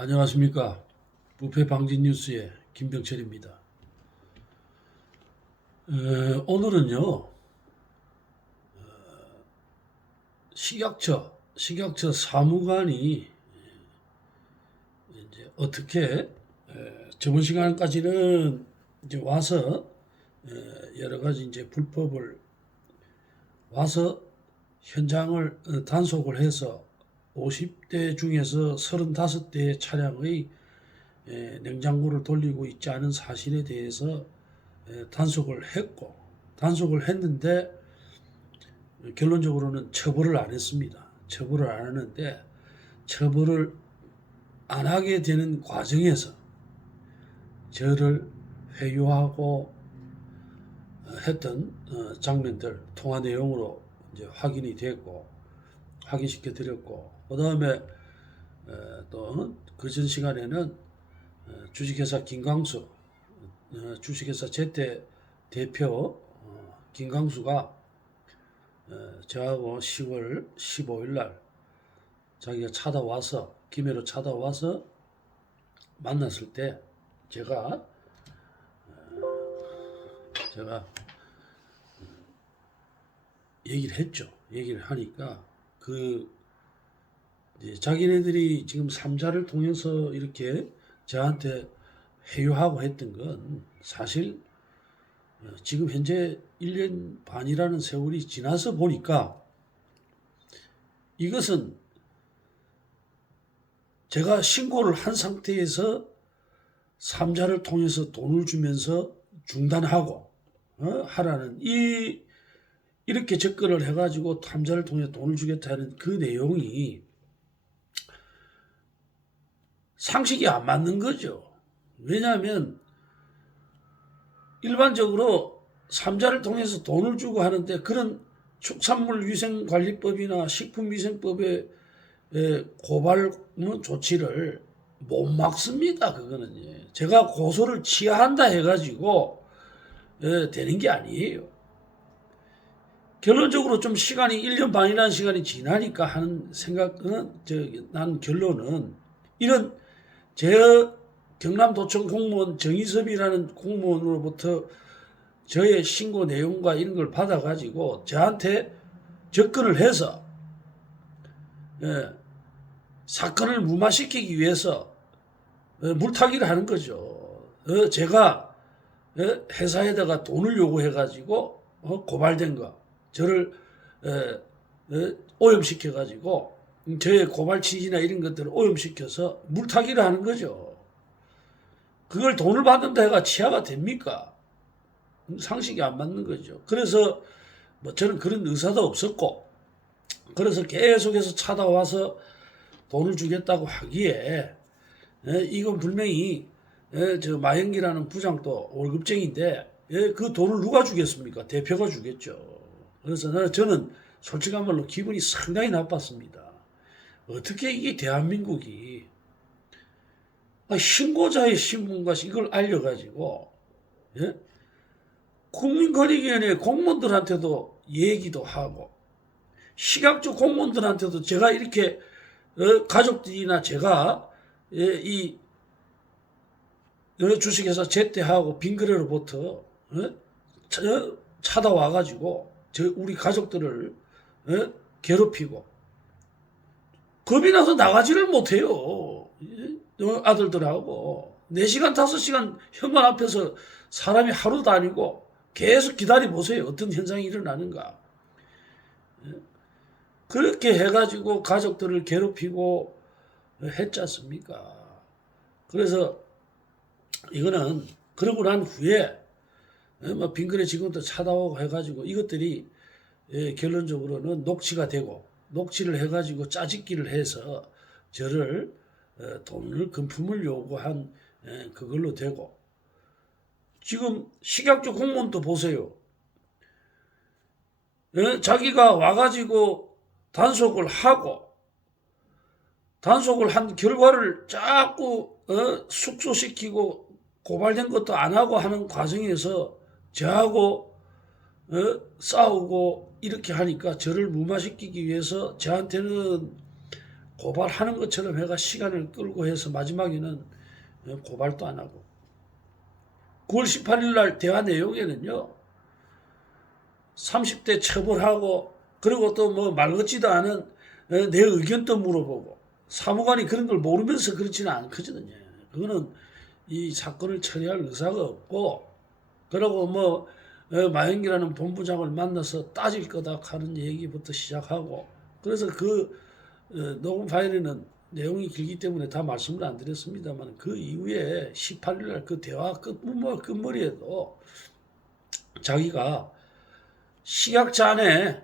안녕하십니까. 부패 방지 뉴스의 김병철입니다. 오늘은요, 식약처 사무관이 이제 어떻게, 저번 시간까지는 이제 와서, 여러 가지 이제 불법을 와서 현장을 단속을 해서 50대 중에서 35대의 차량의 냉장고를 돌리고 있지 않은 사실에 대해서 단속을 했는데 결론적으로는 처벌을 안 했습니다. 처벌을 안 하는데 처벌을 안 하게 되는 과정에서 저를 회유하고 했던 장면들 통화 내용으로 이제 확인이 됐고 확인시켜 드렸고, 그 다음에 또 그전 시간에는 주식회사 김광수, 주식회사 제태 대표 김광수가 저하고 10월 15일 날 자기가 김해로 찾아와서 만났을 때 제가 얘기를 했죠. 얘기를 하니까 이제 자기네들이 지금 삼자를 통해서 이렇게 저한테 회유하고 했던 건 사실 지금 현재 1년 반이라는 세월이 지나서 보니까 이것은 제가 신고를 한 상태에서 삼자를 통해서 돈을 주면서 중단하고 하라는 이렇게 접근을 해가지고 삼자를 통해 돈을 주겠다는 그 내용이 상식이 안 맞는 거죠. 왜냐하면 일반적으로 삼자를 통해서 돈을 주고 하는데 그런 축산물위생관리법이나 식품위생법의 고발 조치를 못 막습니다. 그거는 제가 고소를 취하한다 해가지고 되는 게 아니에요. 결론적으로 좀 시간이 1년 반이라는 시간이 지나니까 하는 생각은 난 결론은 이런 경남도청 공무원 정희섭이라는 공무원으로부터 저의 신고 내용과 이런 걸 받아가지고 저한테 접근을 해서 사건을 무마시키기 위해서 물타기를 하는 거죠. 제가 회사에다가 돈을 요구해가지고 고발된 거 저를 오염시켜가지고 저의 고발 취지나 이런 것들을 오염시켜서 물타기를 하는 거죠. 그걸 돈을 받는다 해가 치아가 됩니까? 상식이 안 맞는 거죠. 그래서 저는 그런 의사도 없었고, 그래서 계속해서 찾아와서 돈을 주겠다고 하기에 이건 분명히 저 마영기라는 부장도 월급쟁인데 그 돈을 누가 주겠습니까? 대표가 주겠죠. 그래서 저는 솔직한 말로 기분이 상당히 나빴습니다. 어떻게 이게 대한민국이 신고자의 신분과 이걸 알려가지고 국민권익위원회 공무원들한테도 얘기도 하고 식약처 공무원들한테도 제가 이렇게 가족들이나 제가 이 주식회사 제태하고 빙그레로부터 찾아와가지고 우리 가족들을 괴롭히고 겁이 나서 나가지를 못해요. 아들들하고 4시간 5시간 현관 앞에서 사람이 하루 다니고 계속 기다려보세요. 어떤 현상이 일어나는가. 그렇게 해가지고 가족들을 괴롭히고 했지 않습니까? 그래서 이거는 그러고 난 후에 빙그레 직원도 찾아오고 해가지고 이것들이 결론적으로는 녹취가 되고 녹취를 해가지고 짜집기를 해서 저를 돈을 금품을 요구한 그걸로 되고, 지금 식약처 공무원도 보세요. 자기가 와가지고 단속을 한 결과를 자꾸 숙소시키고 고발된 것도 안 하고 하는 과정에서 저하고 싸우고 이렇게 하니까 저를 무마시키기 위해서 저한테는 고발하는 것처럼 해가 시간을 끌고 해서 마지막에는 고발도 안 하고 9월 18일 날 대화 내용에는요 30대 처벌하고 그리고 또 뭐 말 같지도 않은 내 의견도 물어보고 사무관이 그런 걸 모르면서 그렇지는 않거든요. 그거는 이 사건을 처리할 의사가 없고 그러고 뭐 마영기라는 본부장을 만나서 따질 거다 하는 얘기부터 시작하고 그래서 그 녹음 파일에는 내용이 길기 때문에 다 말씀을 안 드렸습니다만 그 이후에 18일 날 그 대화 끝머리에도 자기가 식약처 안에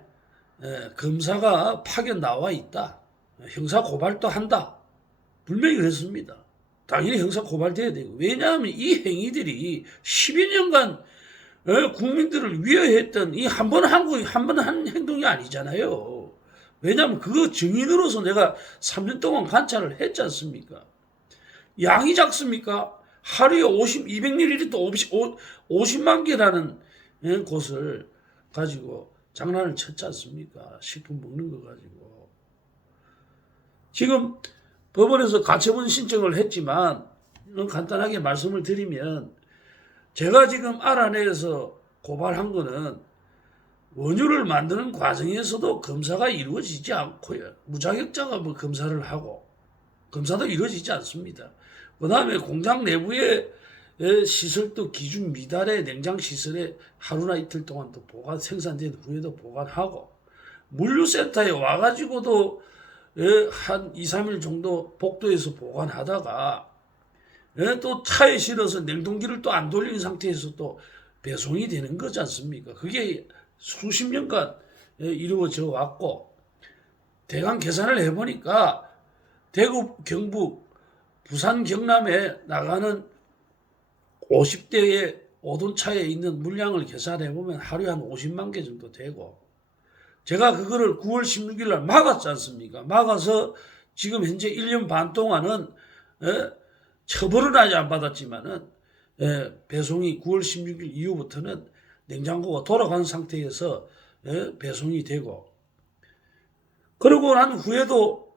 검사가 파견 나와 있다. 형사 고발도 한다. 분명히 그랬습니다. 당연히 형사 고발돼야 되고 왜냐하면 이 행위들이 12 년간 국민들을 위협했던 이 한 번 한 행동이 아니잖아요. 왜냐하면 그 증인으로서 내가 3년 동안 관찰을 했지 않습니까? 양이 작습니까? 하루에 200ml 50만 개라는 곳을 가지고 장난을 쳤지 않습니까? 식품 먹는 거 가지고. 지금 법원에서 가처분 신청을 했지만 간단하게 말씀을 드리면 제가 지금 알아내서 고발한 거는 원유를 만드는 과정에서도 검사가 이루어지지 않고요. 무자격자가 뭐 검사를 하고 검사도 이루어지지 않습니다. 그 다음에 공장 내부의 시설도 기준 미달의 냉장 시설에 하루나 이틀 동안 또 생산된 후에도 보관하고 물류센터에 와가지고도 한 2, 3일 정도 복도에서 보관하다가 또 차에 실어서 냉동기를 또 안 돌린 상태에서 또 배송이 되는 거지 않습니까? 그게 수십 년간 이루어져 왔고 대강 계산을 해보니까 대구, 경북, 부산, 경남에 나가는 50대의 오돈차에 있는 물량을 계산해보면 하루에 한 50만 개 정도 되고 제가 그거를 9월 16일 날 막았지 않습니까? 막아서 지금 현재 1년 반 동안은 처벌은 아직 안 받았지만은 배송이 9월 16일 이후부터는 냉장고가 돌아가는 상태에서 배송이 되고 그러고 난 후에도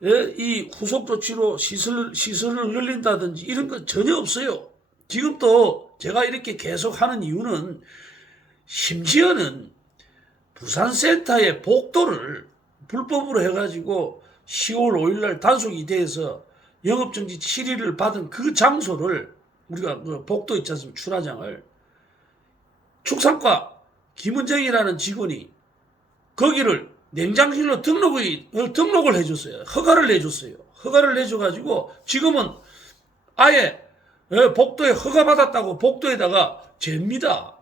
이 후속 조치로 시설을 늘린다든지 이런 거 전혀 없어요. 지금 또 제가 이렇게 계속 하는 이유는 심지어는 부산센터의 복도를 불법으로 해가지고 10월 5일 날 단속이 돼서 영업정지 7일을 받은 그 장소를 우리가 그 복도 있지 않습니까? 출하장을 축산과 김은정이라는 직원이 거기를 냉장실로 등록을 해줬어요. 허가를 내줬어요. 허가를 내줘가지고 지금은 아예 복도에 허가받았다고 복도에다가 잽니다.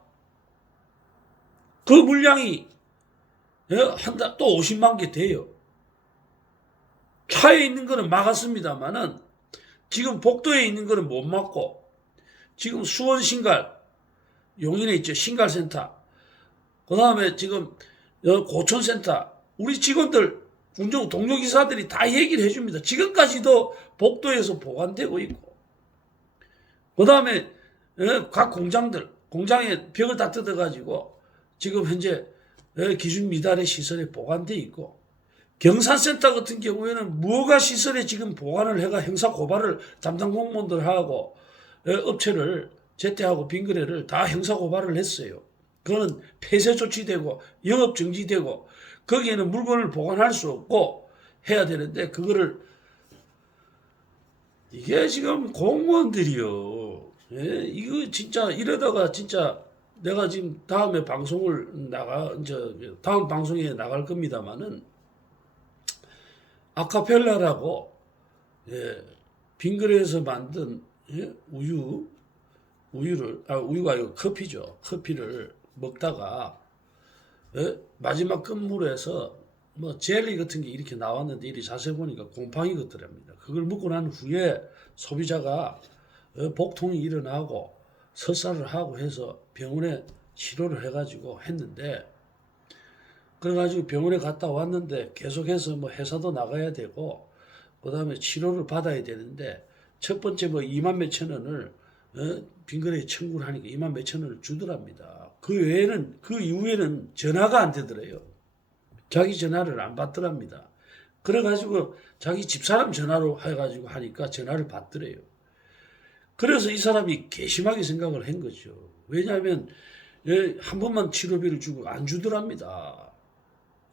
그 물량이 한 달 또 50만 개 돼요. 차에 있는 거는 막았습니다만은 지금 복도에 있는 거는 못 막고 지금 수원 신갈 용인에 있죠. 신갈센터. 그 다음에 지금 고촌센터. 우리 직원들 동료기사들이 다 얘기를 해줍니다. 지금까지도 복도에서 보관되고 있고 그 다음에 각 공장에 벽을 다 뜯어가지고 지금 현재 기준 미달의 시설에 보관돼 있고 경산센터 같은 경우에는 무허가 시설에 지금 보관을 해가 형사 고발을 담당 공무원들하고 업체를 제태하고 빙그레를 다 형사 고발을 했어요. 그거는 폐쇄 조치되고 영업 정지되고 거기에는 물건을 보관할 수 없고 해야 되는데 그거를 이게 지금 공무원들이요. 이거 진짜 이러다가 진짜 내가 지금 다음에 방송을 다음 방송에 나갈 겁니다만은 아카펠라라고 빙그레에서 만든 우유가 아니고 커피죠. 커피를 먹다가 마지막 끝물에서 뭐 젤리 같은 게 이렇게 나왔는데 이리 자세히 보니까 곰팡이 같더랍니다. 그걸 먹고 난 후에 소비자가 복통이 일어나고 설사를 하고 해서 병원에 치료를 해가지고 했는데 그래가지고 병원에 갔다 왔는데 계속해서 뭐 회사도 나가야 되고 그 다음에 치료를 받아야 되는데 첫 번째 뭐 2만 몇천 원을 빙그레에 청구를 하니까 2만 몇천 원을 주더랍니다. 그 이후에는 전화가 안 되더래요. 자기 전화를 안 받더랍니다. 그래가지고 자기 집사람 전화로 해가지고 하니까 전화를 받더래요. 그래서 이 사람이 괘씸하게 생각을 한 거죠. 왜냐하면 한 번만 치료비를 주고 안 주더랍니다.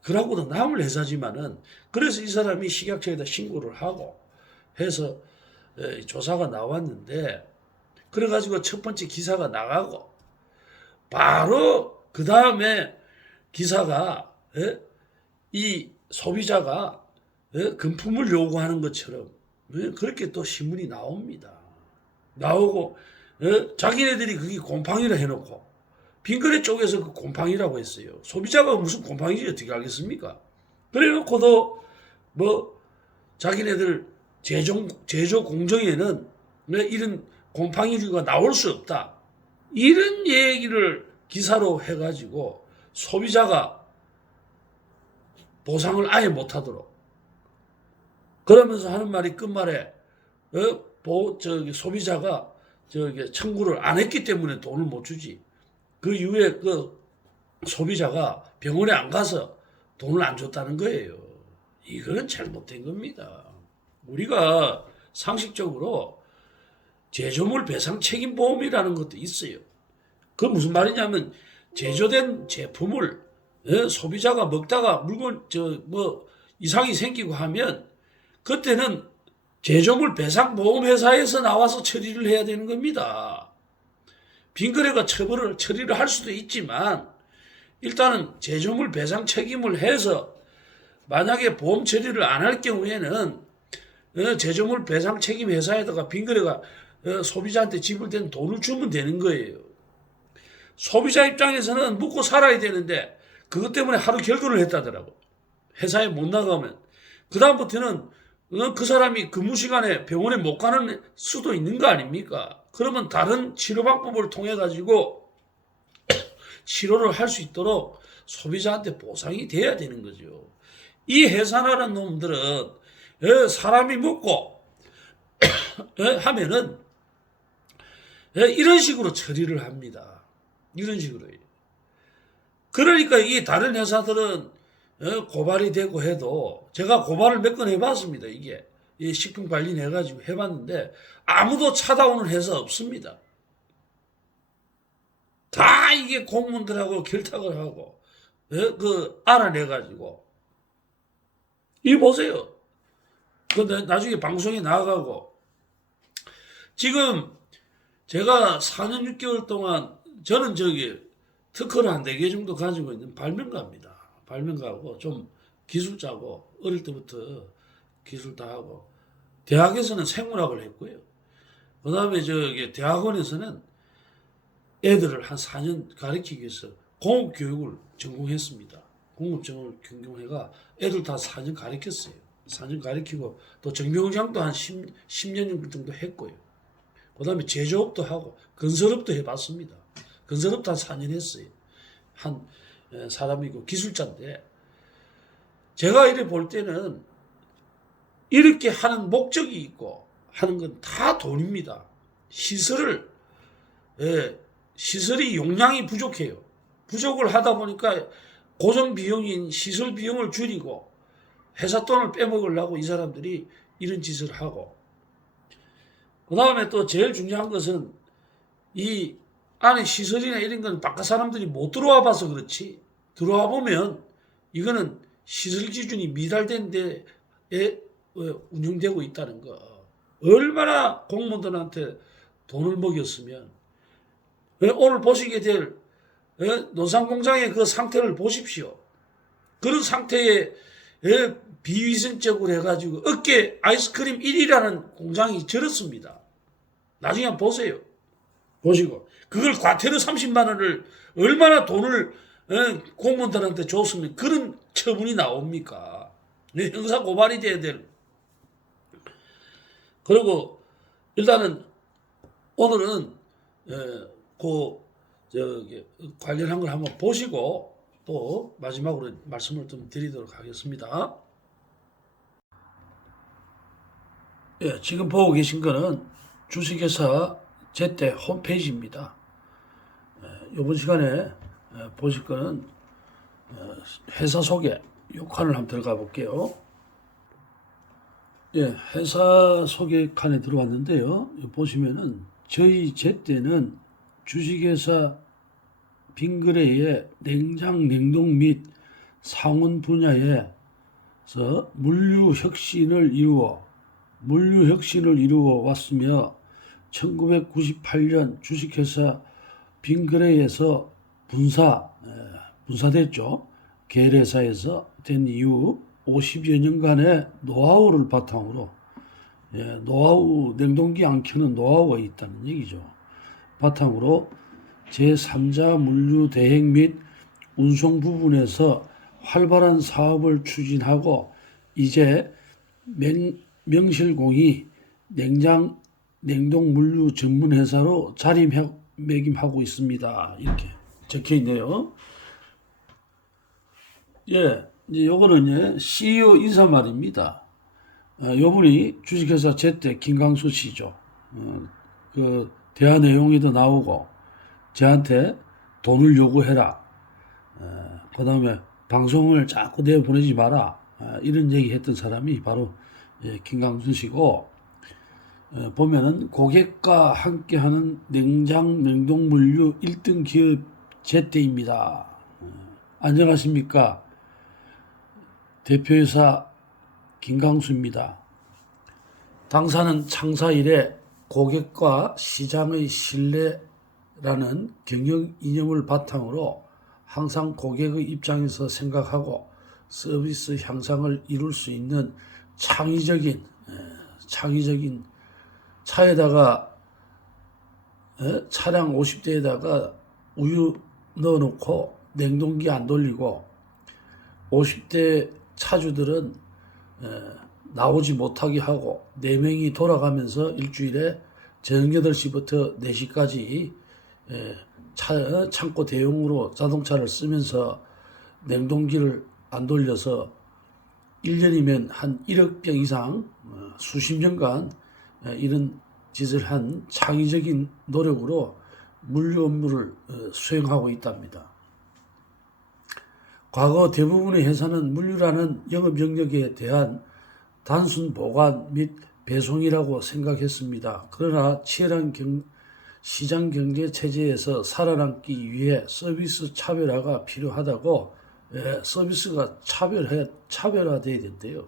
그러고도 남을 회사지만은 그래서 이 사람이 식약처에다 신고를 하고 해서 조사가 나왔는데 그래가지고 첫 번째 기사가 나가고 바로 그 다음에 기사가 이 소비자가 금품을 요구하는 것처럼 그렇게 또 신문이 나옵니다. 나오고 자기네들이 그게 곰팡이라 해놓고 빙그레 쪽에서 그 곰팡이라고 했어요. 소비자가 무슨 곰팡이인지 어떻게 알겠습니까? 그래놓고도 뭐 자기네들 제조 공정에는 이런 곰팡이류가 나올 수 없다. 이런 얘기를 기사로 해가지고 소비자가 보상을 아예 못하도록 그러면서 하는 말이 끝말에 소비자가 청구를 안 했기 때문에 돈을 못 주지. 그 이후에 그 소비자가 병원에 안 가서 돈을 안 줬다는 거예요. 이거는 잘못된 겁니다. 우리가 상식적으로 제조물 배상 책임 보험이라는 것도 있어요. 그건 무슨 말이냐면 제조된 제품을 소비자가 먹다가 물건 이상이 생기고 하면 그때는 제조물 배상 보험 회사에서 나와서 처리를 해야 되는 겁니다. 빈거래가 처리를 할 수도 있지만 일단은 제조물 배상 책임을 해서 만약에 보험 처리를 안 할 경우에는 제조물 배상 책임 회사에다가 빈거래가 소비자한테 지불된 돈을 주면 되는 거예요. 소비자 입장에서는 먹고 살아야 되는데 그것 때문에 하루 결근을 했다더라고. 회사에 못 나가면. 그 다음부터는 그 사람이 근무 시간에 병원에 못 가는 수도 있는 거 아닙니까? 그러면 다른 치료 방법을 통해 가지고 치료를 할 수 있도록 소비자한테 보상이 돼야 되는 거죠. 이 회사라는 놈들은 사람이 먹고 하면은 이런 식으로 처리를 합니다. 이런 식으로. 그러니까 이 다른 회사들은 고발이 되고 해도 제가 고발을 몇 건 해봤습니다. 이게 식품 관리 해가지고 해봤는데 아무도 찾아오는 회사 없습니다. 다 이게 공무원들하고 결탁을 하고 알아내가지고 이 보세요. 근데 나중에 방송에 나가고 지금 제가 4년 6개월 동안 저는 특허를 한 4개 정도 가지고 있는 발명가입니다. 발명가고 좀 기술자고 어릴 때부터 기술 다 하고 대학에서는 생물학을 했고요. 그 다음에 대학원에서는 애들을 한 4년 가르치기 위해서 공업교육을 전공했습니다. 공업전공을 전공해가 애들 다 4년 가르쳤어요. 4년 가르치고 또 정비공장도 한 10년 정도 했고요. 그 다음에 제조업도 하고 건설업도 해봤습니다. 건설업도 한 4년 했어요. 한 사람이고 기술자인데 제가 이래 볼 때는 이렇게 하는 목적이 있고 하는 건 다 돈입니다. 시설이 용량이 부족해요. 부족을 하다 보니까 고정 비용인 시설 비용을 줄이고 회사 돈을 빼먹으려고 이 사람들이 이런 짓을 하고 그 다음에 또 제일 중요한 것은 이 안에 시설이나 이런 건 바깥 사람들이 못 들어와 봐서 그렇지 들어와 보면 이거는 시설 기준이 미달된 데에 운영되고 있다는 거. 얼마나 공무원들한테 돈을 먹였으면 오늘 보시게 될 논산공장의 그 상태를 보십시오. 그런 상태에 비위생적으로 해가지고 어깨 아이스크림 1위라는 공장이 저렇습니다. 나중에 한번 보세요. 보시고 그걸 과태료 30만 원을 얼마나 돈을 공무원들한테 줬으면 그런 처분이 나옵니까? 형사 고발이 돼야 될. 그리고 일단은 오늘은 관련한 걸 한번 보시고 또 마지막으로 말씀을 좀 드리도록 하겠습니다. 예, 지금 보고 계신 거는 주식회사 제때 홈페이지입니다. 이번 시간에 보실 거는 회사 소개 6칸을 한번 들어가 볼게요. 예, 회사 소개 칸에 들어왔는데요. 보시면은 저희 제때는 주식회사 빙그레의 냉장, 냉동 및 상온 분야에서 물류 혁신을 이루어 왔으며 1998년 주식회사 빙그레에서 분사됐죠. 계열회사에서 된 이후 50여 년간의 노하우를 바탕으로 노하우 냉동기 안 켜는 노하우가 있다는 얘기죠. 바탕으로 제3자 물류 대행 및 운송 부분에서 활발한 사업을 추진하고 이제 명실공히 냉장 냉동 물류 전문 회사로 자리매김하고 있습니다. 이렇게 적혀 있네요. 예, 이제 요거는 CEO 인사말입니다. 요분이 주식회사 제때 김강수 씨죠. 그 대화 내용에도 나오고 저한테 돈을 요구해라. 그 다음에 방송을 자꾸 내보내지 마라. 이런 얘기 했던 사람이 바로 김강수 씨고, 보면은 고객과 함께하는 냉장 냉동 물류 1등 기업 제때입니다. 안녕하십니까. 대표이사 김강수입니다. 당사는 창사 이래 고객과 시장의 신뢰라는 경영 이념을 바탕으로 항상 고객의 입장에서 생각하고 서비스 향상을 이룰 수 있는 창의적인 차에다가 차량 50대에다가 우유 넣어놓고 냉동기 안 돌리고 50대 차주들은 나오지 못하게 하고 4명이 돌아가면서 일주일에 저녁 8시부터 4시까지 창고 대용으로 자동차를 쓰면서 냉동기를 안 돌려서 1년이면 한 1억 병 이상 수십 년간 이런 짓을 한 창의적인 노력으로 물류 업무를 수행하고 있답니다. 과거 대부분의 회사는 물류라는 영업 영역에 대한 단순 보관 및 배송이라고 생각했습니다. 그러나 치열한 시장 경제 체제에서 살아남기 위해 서비스 차별화가 필요하다고 서비스가 차별화돼야 된대요.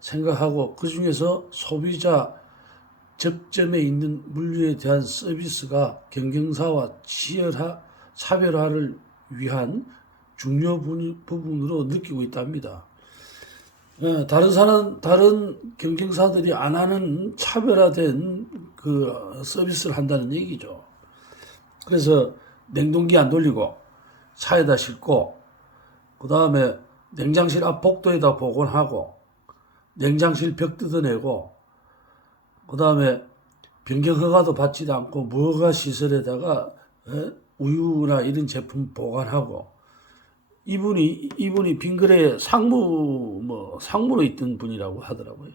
생각하고 그 중에서 소비자 접점에 있는 물류에 대한 서비스가 경쟁사와 차별화를 위한 중요 부분으로 느끼고 있답니다. 다른 경쟁사들이 안 하는 차별화된 그 서비스를 한다는 얘기죠. 그래서 냉동기 안 돌리고 차에다 싣고 그 다음에 냉장실 앞 복도에다 보관하고 냉장실 벽 뜯어내고 그 다음에 변경 허가도 받지도 않고 무허가 시설에다가 우유나 이런 제품 보관하고 이분이 빙그레 상무로 있던 분이라고 하더라고요.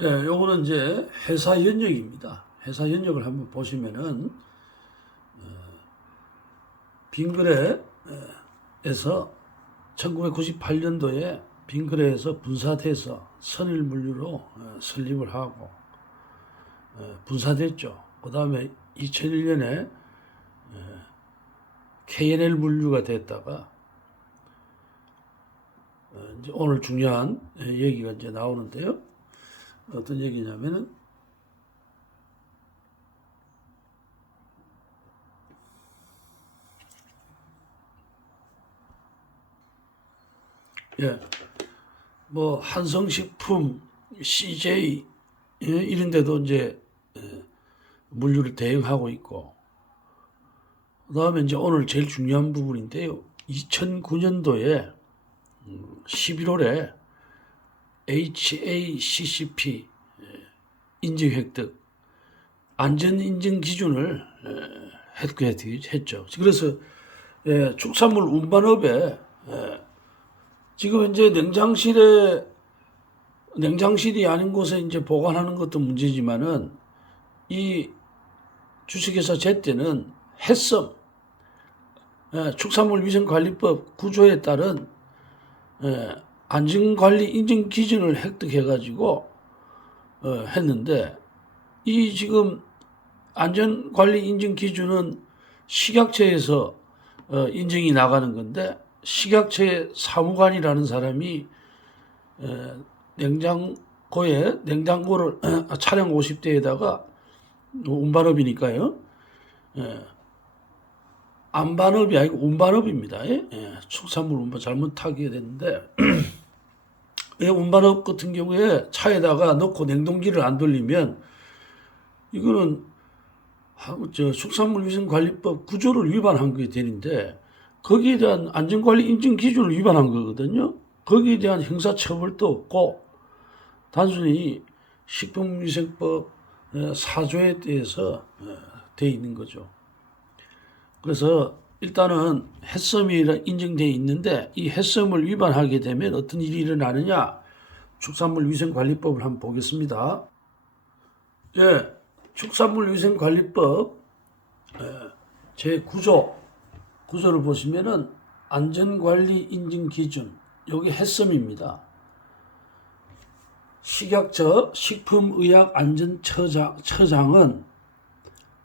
예, 요거는 이제 회사 연역입니다. 회사 연역을 한번 보시면은 빙그레에서 1998년도에 빙그레에서 분사돼서 선일물류로 설립을 하고 분사됐죠. 그 다음에 2001년에 K&L 물류가 됐다가 이제 오늘 중요한 얘기가 이제 나오는데요. 어떤 얘기냐면은 뭐 한성식품, CJ 이런 데도 이제 물류를 대응하고 있고, 그 다음에 이제 오늘 제일 중요한 부분인데요. 2009년도에 11월에 HACCP 인증 획득, 안전 인증 기준을 획득했죠. 그래서 축산물 운반업에 지금 이제 냉장실이 아닌 곳에 이제 보관하는 것도 문제지만은 이 주식회사 제때는 해썹 축산물 위생관리법 구조에 따른 안전관리 인증 기준을 획득해가지고 했는데 이 지금 안전관리 인증 기준은 식약처에서 인증이 나가는 건데 식약처의 사무관이라는 사람이 냉장고를 차량 50대에다가 운반업이니까요. 안반업이 아니고 운반업입니다. 축산물 운반 잘못하게 됐는데 운반업 같은 경우에 차에다가 넣고 냉동기를 안 돌리면 이거는 축산물위생관리법 구조를 위반한 게 되는데 거기에 대한 안전관리 인증 기준을 위반한 거거든요. 거기에 대한 형사처벌도 없고 단순히 식품위생법 4조에 대해서 돼 있는 거죠. 그래서 일단은 해썸이 인정되어 있는데 이 해썸을 위반하게 되면 어떤 일이 일어나느냐? 축산물위생관리법을 한번 보겠습니다. 축산물위생관리법 제9조를 보시면은 안전관리 인증 기준 여기 해썸입니다. 식약처 식품의약안전처장은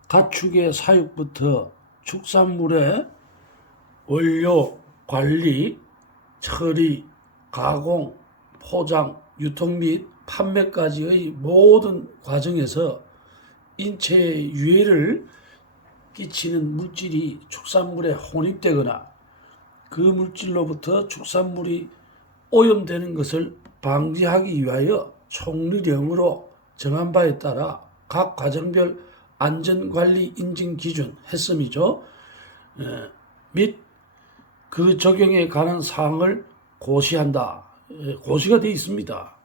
가축의 사육부터 축산물의 원료, 관리, 처리, 가공, 포장, 유통 및 판매까지의 모든 과정에서 인체에 유해를 끼치는 물질이 축산물에 혼입되거나 그 물질로부터 축산물이 오염되는 것을 방지하기 위하여 총리령으로 정한 바에 따라 각 과정별 안전관리 인증 기준 해썸이죠. 및 그 적용에 관한 사항을 고시한다. 고시가 되어 있습니다.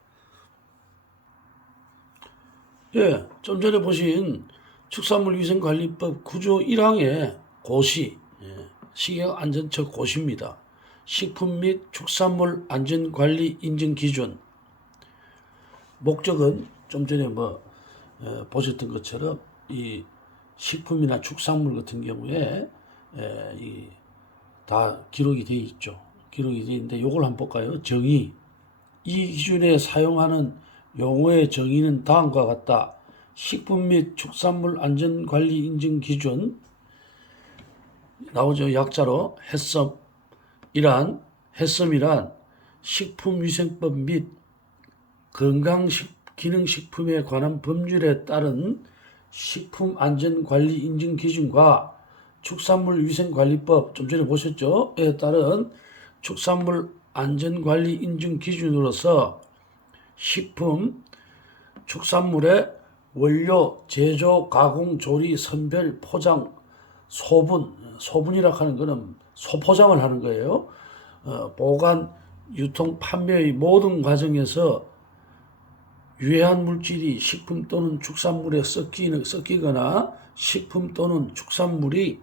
좀 전에 보신 축산물위생관리법 9조 1항의 고시, 식약안전처 고시입니다. 식품 및 축산물 안전관리 인증 기준. 목적은 좀 전에 보셨던 것처럼 이 식품이나 축산물 같은 경우에 다 기록이 되어 있죠. 기록이 되어 있는데 이걸 한번 볼까요? 정의. 이 기준에 사용하는 용어의 정의는 다음과 같다. 식품 및 축산물 안전관리 인증 기준 나오죠. 약자로 해썸이란 식품위생법 및 건강기능식품에 관한 법률에 따른 식품안전관리 인증 기준과 축산물위생관리법 좀 전에 보셨죠? 에 따른 축산물 안전관리 인증 기준으로서 식품, 축산물의 원료, 제조, 가공, 조리, 선별, 포장, 소분이라 하는 것은 소포장을 하는 거예요. 보관, 유통, 판매의 모든 과정에서 유해한 물질이 식품 또는 축산물에 섞이거나 식품 또는 축산물이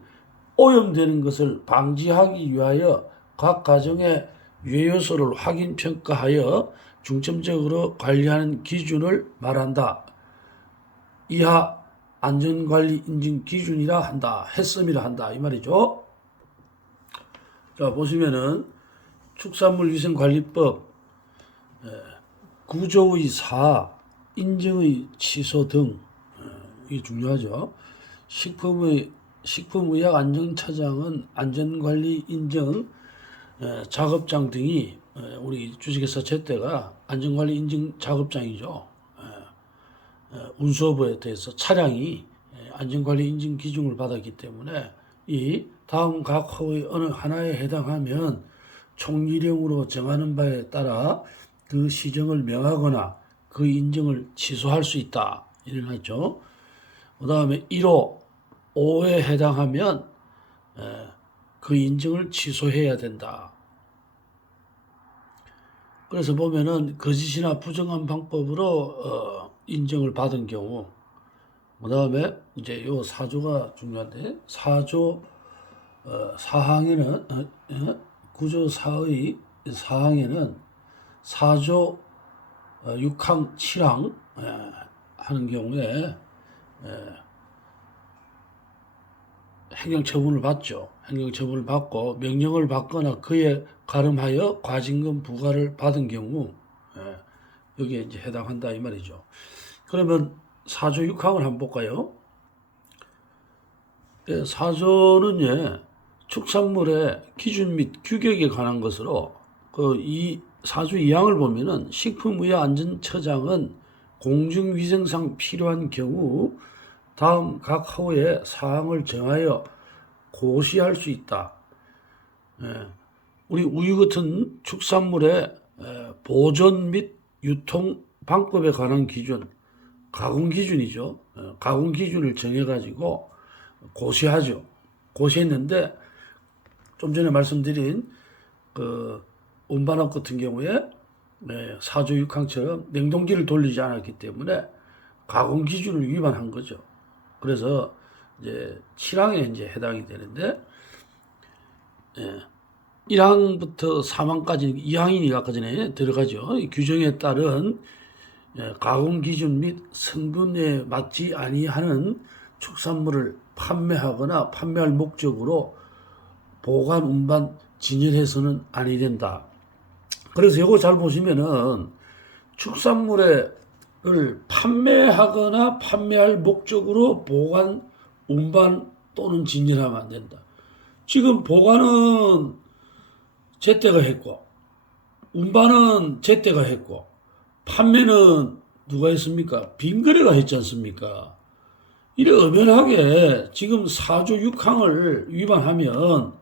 오염되는 것을 방지하기 위하여 각 가정의 유해 요소를 확인 평가하여 중점적으로 관리하는 기준을 말한다. 이하 안전관리 인증 기준이라 한다. 해썸이라 한다. 이 말이죠. 자, 보시면은 축산물위생관리법 9조의 4 인증의 취소 등 이게 중요하죠. 식품의약안전처장은 안전관리 인증 작업장 등이 우리 주식회사 제때가 안전관리 인증 작업장이죠. 운수업에 대해서 차량이 안전관리 인증 기준을 받았기 때문에 이 다음 각 호의 어느 하나에 해당하면 총리령으로 정하는 바에 따라 그 시정을 명하거나 그 인증을 취소할 수 있다. 이런 거 있죠. 그 다음에 1호, 5에 해당하면 그 인증을 취소해야 된다. 그래서 보면은 거짓이나 부정한 방법으로 인증을 받은 경우, 그 다음에 이제 요 4조가 중요한데 4조 4항에는 9조 4의 4항에는 4조 6항 7항 하는 경우에 행정처분을 받죠. 행정처분을 받고 명령을 받거나 그에 가름하여 과징금 부과를 받은 경우 여기에 이제 해당한다 이 말이죠. 그러면 4조 6항을 한번 볼까요? 4조는 축산물의 기준 및 규격에 관한 것으로 이 4조 2항을 보면은 식품의료안전처장은 공중위생상 필요한 경우 다음 각 호의 사항을 정하여 고시할 수 있다. 우리 우유 같은 축산물의 보존 및 유통 방법에 관한 기준, 가공 기준이죠. 가공 기준을 정해가지고 고시하죠. 고시했는데 좀 전에 말씀드린 그 운반업 같은 경우에 4조 6항처럼 냉동기를 돌리지 않았기 때문에 가공 기준을 위반한 거죠. 그래서 이제 7항에 이제 해당이 되는데 1항부터 4항까지 2항이니까 아까 전에 들어가죠. 이 규정에 따른 가공 기준 및 성분에 맞지 아니하는 축산물을 판매하거나 판매할 목적으로 보관, 운반, 진열해서는 아니 된다. 그래서 이거 잘 보시면은 축산물을 판매하거나 판매할 목적으로 보관, 운반 또는 진열하면 안 된다. 지금 보관은 제때가 했고 운반은 제때가 했고 판매는 누가 했습니까? 빈거래가 했지 않습니까? 이래 엄연하게 지금 4조 6항을 위반하면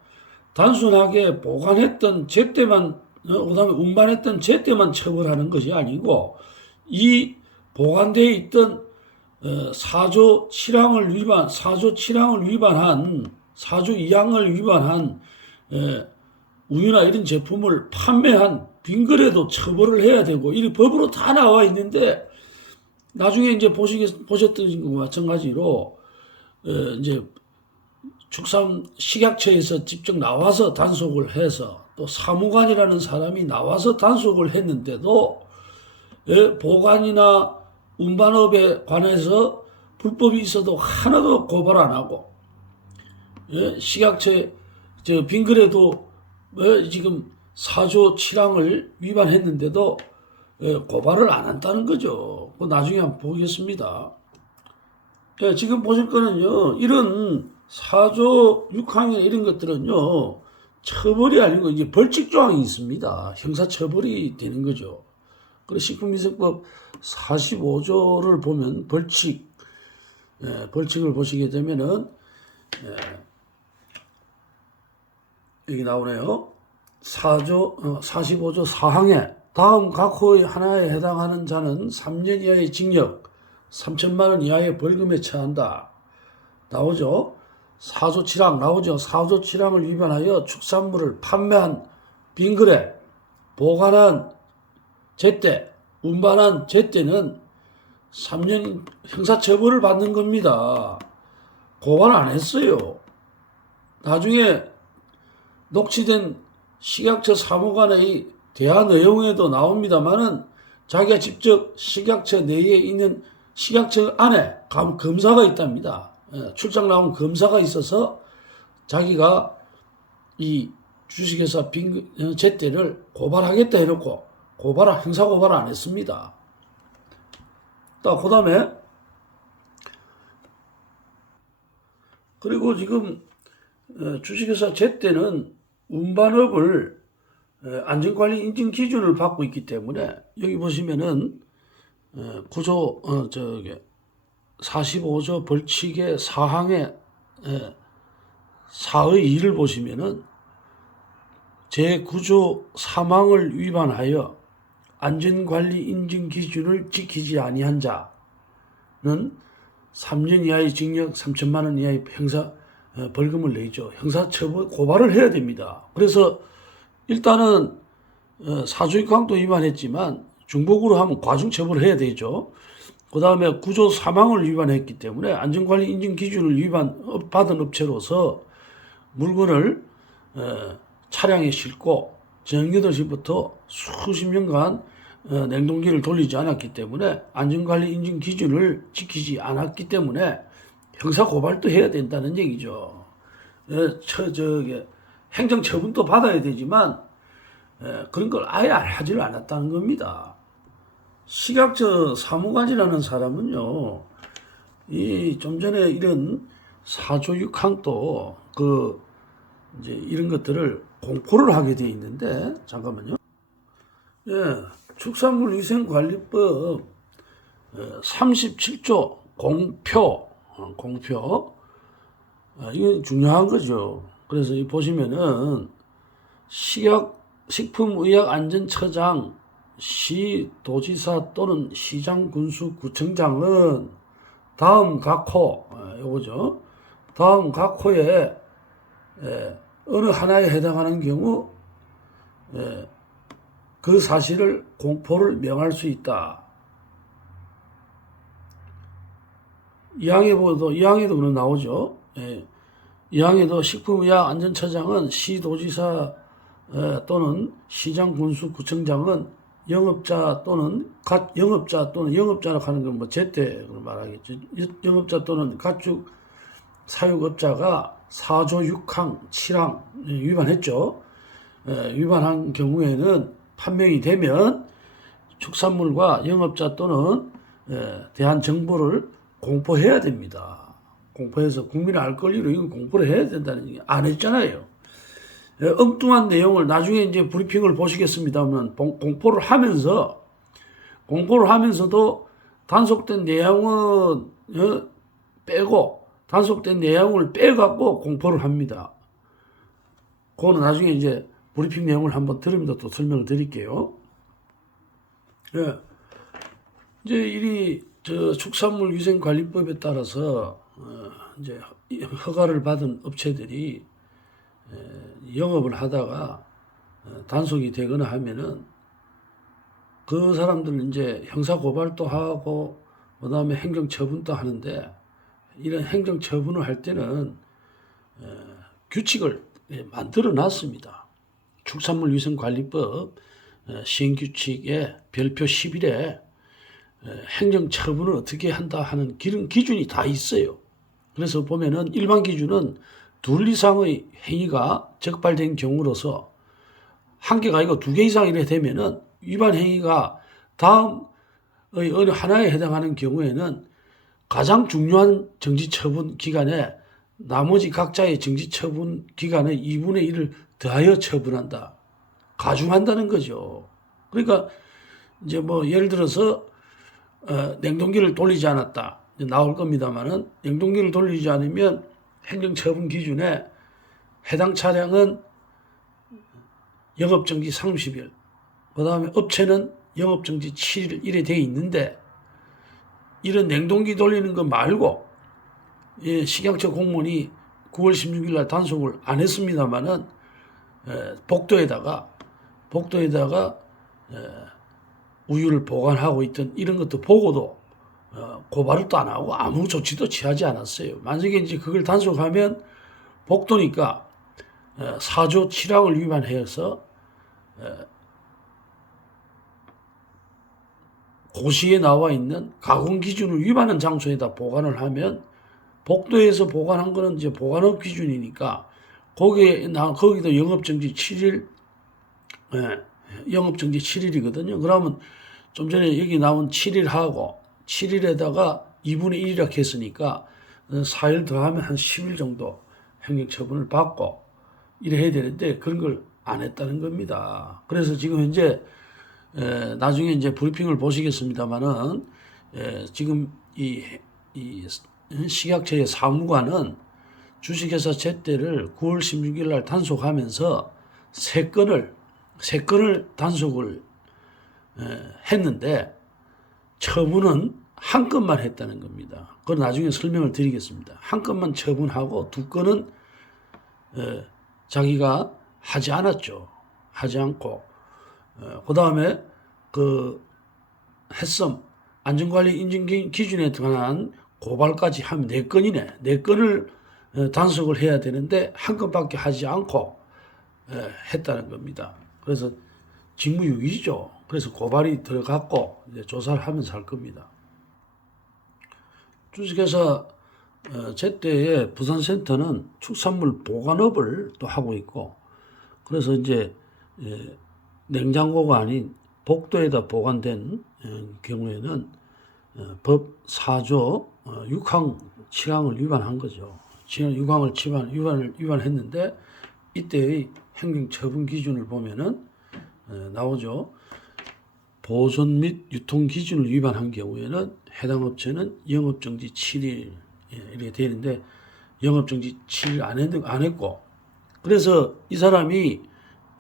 단순하게 보관했던 제때만 그다음에 운반했던 제때만 처벌하는 것이 아니고 이 보관되어 있던 4조 7항을 위반한 4조 2항을 위반한 우유나 이런 제품을 판매한 빈거래도 처벌을 해야 되고 이 법으로 다 나와 있는데 나중에 이제 보셨던 것과 마찬가지로 이제 식약처에서 직접 나와서 단속을 해서 또 사무관이라는 사람이 나와서 단속을 했는데도 보관이나 운반업에 관해서 불법이 있어도 하나도 고발 안 하고 식약처 빈거래도 지금 4조 7항을 위반했는데도 고발을 안 한다는 거죠. 나중에 한번 보겠습니다. 지금 보실 거는요, 이런 4조 6항이나 이런 것들은요, 처벌이 아니고 이제 벌칙 조항이 있습니다. 형사처벌이 되는 거죠. 그리고 식품위생법 45조를 보면 벌칙을 보시게 되면은, 여기 나오네요. 45조 4항에 다음 각 호의 하나에 해당하는 자는 3년 이하의 징역, 3천만 원 이하의 벌금에 처한다. 나오죠. 4조 7항 나오죠. 4조 7항을 위반하여 축산물을 판매한 빈거래, 보관한 제때, 운반한 제때는 3년 형사처벌을 받는 겁니다. 고발 안 했어요. 나중에 녹취된 식약처 사무관의 대화 내용에도 나옵니다만은 자기가 직접 식약처 내에 있는 식약처 안에 검사가 있답니다. 출장 나온 검사가 있어서 자기가 이 주식회사 제때를 고발하겠다 해놓고 형사 고발 안 했습니다. 그 다음에 그리고 지금 주식회사 제때는 운반업을 안전관리 인증 기준을 받고 있기 때문에 여기 보시면은 45조 벌칙의 4항의 4의 2를 보시면은 제9조 3항을 위반하여 안전관리 인증 기준을 지키지 아니한 자는 3년 이하의 징역 3천만 원 이하의 형사 벌금을 내죠. 형사처벌 고발을 해야 됩니다. 그래서 일단은 4조 6항도 위반했지만 중복으로 하면 과중처벌을 해야 되죠. 그 다음에 9조 3항을 위반했기 때문에 안전관리 인증 기준을 받은 업체로서 물건을 차량에 싣고 저녁 8시부터 수십 년간 냉동기를 돌리지 않았기 때문에 안전관리 인증 기준을 지키지 않았기 때문에 형사 고발도 해야 된다는 얘기죠. 행정 처분도 받아야 되지만 그런 걸 아예 하지를 않았다는 겁니다. 식약처 사무관이라는 사람은요, 이 좀 전에 이런 4조 6항도 이제 이런 것들을 공포를 하게 돼 있는데, 잠깐만요. 축산물위생관리법 37조 공표. 이게 중요한 거죠. 그래서 이 보시면은 식품의약안전처장, 시도지사 또는 시장군수구청장은 다음 각 호, 요거죠. 다음 각 호에 어느 하나에 해당하는 경우 그 사실을 공포를 명할 수 있다. 이항에도 그런 나오죠. 이항에도 식품의약안전처장은 시도지사 또는 시장군수구청장은 영업자 또는 영업자라고 하는 건 뭐 제때로 말하겠죠. 영업자 또는 가축 사육업자가 4조 6항, 7항 위반했죠. 위반한 경우에는 판명이 되면 축산물과 영업자 또는 대한 정보를 공포해야 됩니다. 공포해서 국민이 알 권리로 이건 공포를 해야 된다는 얘기 안 했잖아요. 엉뚱한 내용을 나중에 이제 브리핑을 보시겠습니다만 공포를 하면서도 단속된 내용은 빼고 단속된 내용을 빼갖고 공포를 합니다. 그거는 나중에 이제 브리핑 내용을 한번 들으면 또 설명을 드릴게요. 이제 축산물위생관리법에 따라서 이제 허가를 받은 업체들이 영업을 하다가 단속이 되거나 하면은 그 사람들 이제 형사 고발도 하고 그다음에 행정 처분도 하는데, 이런 행정 처분을 할 때는 규칙을 만들어 놨습니다. 축산물위생관리법 시행규칙의 별표 11에 행정 처분을 어떻게 한다 하는 기준이 다 있어요. 그래서 보면은 일반 기준은 둘 이상의 행위가 적발된 경우로서, 한 개가 아니고 두 개 이상 이래 되면은 위반 행위가 다음의 어느 하나에 해당하는 경우에는 가장 중요한 정지처분 기간에 나머지 각자의 정지처분 기간의 2분의 1을 더하여 처분한다. 가중한다는 거죠. 그러니까 이제 뭐 예를 들어서 냉동기를 돌리지 않았다. 나올 겁니다만은, 냉동기를 돌리지 않으면 행정처분 기준에 해당 차량은 영업정지 30일, 그 다음에 업체는 영업정지 7일 이래 돼 있는데, 이런 냉동기 돌리는 거 말고 식약처 공무원이 9월 16일 날 단속을 안 했습니다만은 복도에다가 우유를 보관하고 있던 이런 것도 보고도 고발을 또 안 하고 아무 조치도 취하지 않았어요. 만약에 이제 그걸 단속하면 복도니까 4조 7항을 위반해서 고시에 나와 있는 가공 기준을 위반한 장소에다 보관을 하면, 복도에서 보관한 거는 이제 보관업 기준이니까 거기도 영업정지 7일, 영업정지 7일이거든요. 그러면 좀 전에 여기 나온 7일하고 7일에다가 2분의 1이라고 했으니까 4일 더하면 한 10일 정도 행정처분을 받고 이래 해야 되는데, 그런 걸 안 했다는 겁니다. 그래서 지금 현재 나중에 이제 브리핑을 보시겠습니다만은 지금 이 식약처의 사무관은 주식회사 제때를 9월 16일 날 단속하면서 3건을 단속을 했는데 처분은 한 건만 했다는 겁니다. 그건 나중에 설명을 드리겠습니다. 한 건만 처분하고 2건은 자기가 하지 않았죠. 하지 않고 그 다음에 햇섬 안전관리 인증 기준에 관한 고발까지 하면 4건이네. 4건을 단속을 해야 되는데 한 건밖에 하지 않고 했다는 겁니다. 그래서 직무유기죠. 그래서 고발이 들어갔고 이제 조사를 하면서 할 겁니다. 주식회사 제때에 부산센터는 축산물 보관업을 또 하고 있고, 그래서 이제 냉장고가 아닌 복도에다 보관된 경우에는 법 4조 6항 7항을 위반한 거죠. 6항을 위반했는데 이때의 행정처분 기준을 보면은 나오죠. 보존 및 유통 기준을 위반한 경우에는 해당 업체는 영업정지 7일 이렇게 되는데 영업정지 7일 안 했고, 그래서 이 사람이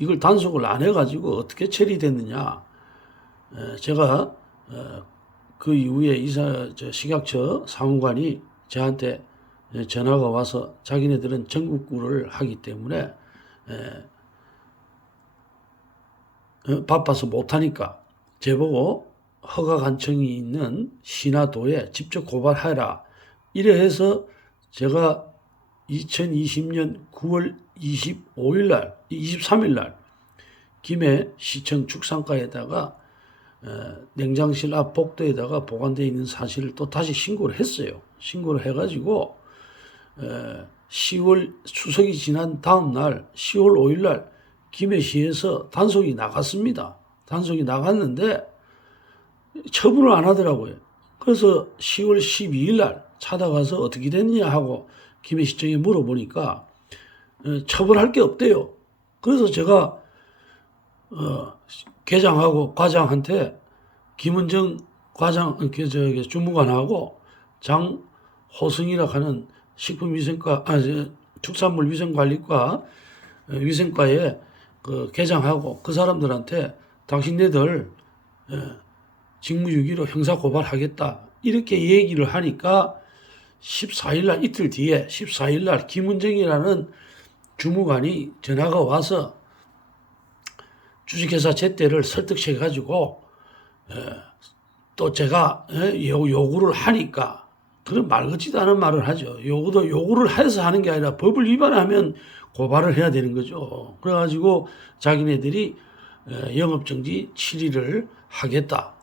이걸 단속을 안 해가지고 어떻게 처리됐느냐. 제가 그 이후에 식약처 사무관이 저한테 전화가 와서 자기네들은 전국구를 하기 때문에 바빠서 못하니까 저보고 허가 간청이 있는 시나도에 직접 고발해라. 이래 해서 제가 2020년 9월 23일 날 김해 시청 축산가에다가 냉장실 앞 복도에다가 보관되어 있는 사실을 또 다시 신고를 했어요. 신고를 해가지고 10월 추석이 지난 다음 날 10월 5일 날 김해시에서 단속이 나갔습니다. 단속이 나갔는데 처분을 안 하더라고요. 그래서 10월 12일 날 찾아가서 어떻게 됐냐 하고 김해시청에 물어보니까 처분할 게 없대요. 그래서 제가 계장하고 과장한테 김은정 과장 주무관하고 장호승이라 하는 식품위생과 축산물위생관리과 위생과에 그 계장하고 그 사람들한테 당신네들 직무유기로 형사고발하겠다 이렇게 얘기를 하니까 14일 날 이틀 뒤에 14일 날 김은정이라는 주무관이 전화가 와서 주식회사 제때를 설득시켜가지고 또 제가 요구를 하니까 그런 말 같지도 않은 말을 하죠. 요구를 해서 하는 게 아니라 법을 위반하면 고발을 해야 되는 거죠. 그래가지고 자기네들이 영업정지 7일을 하겠다.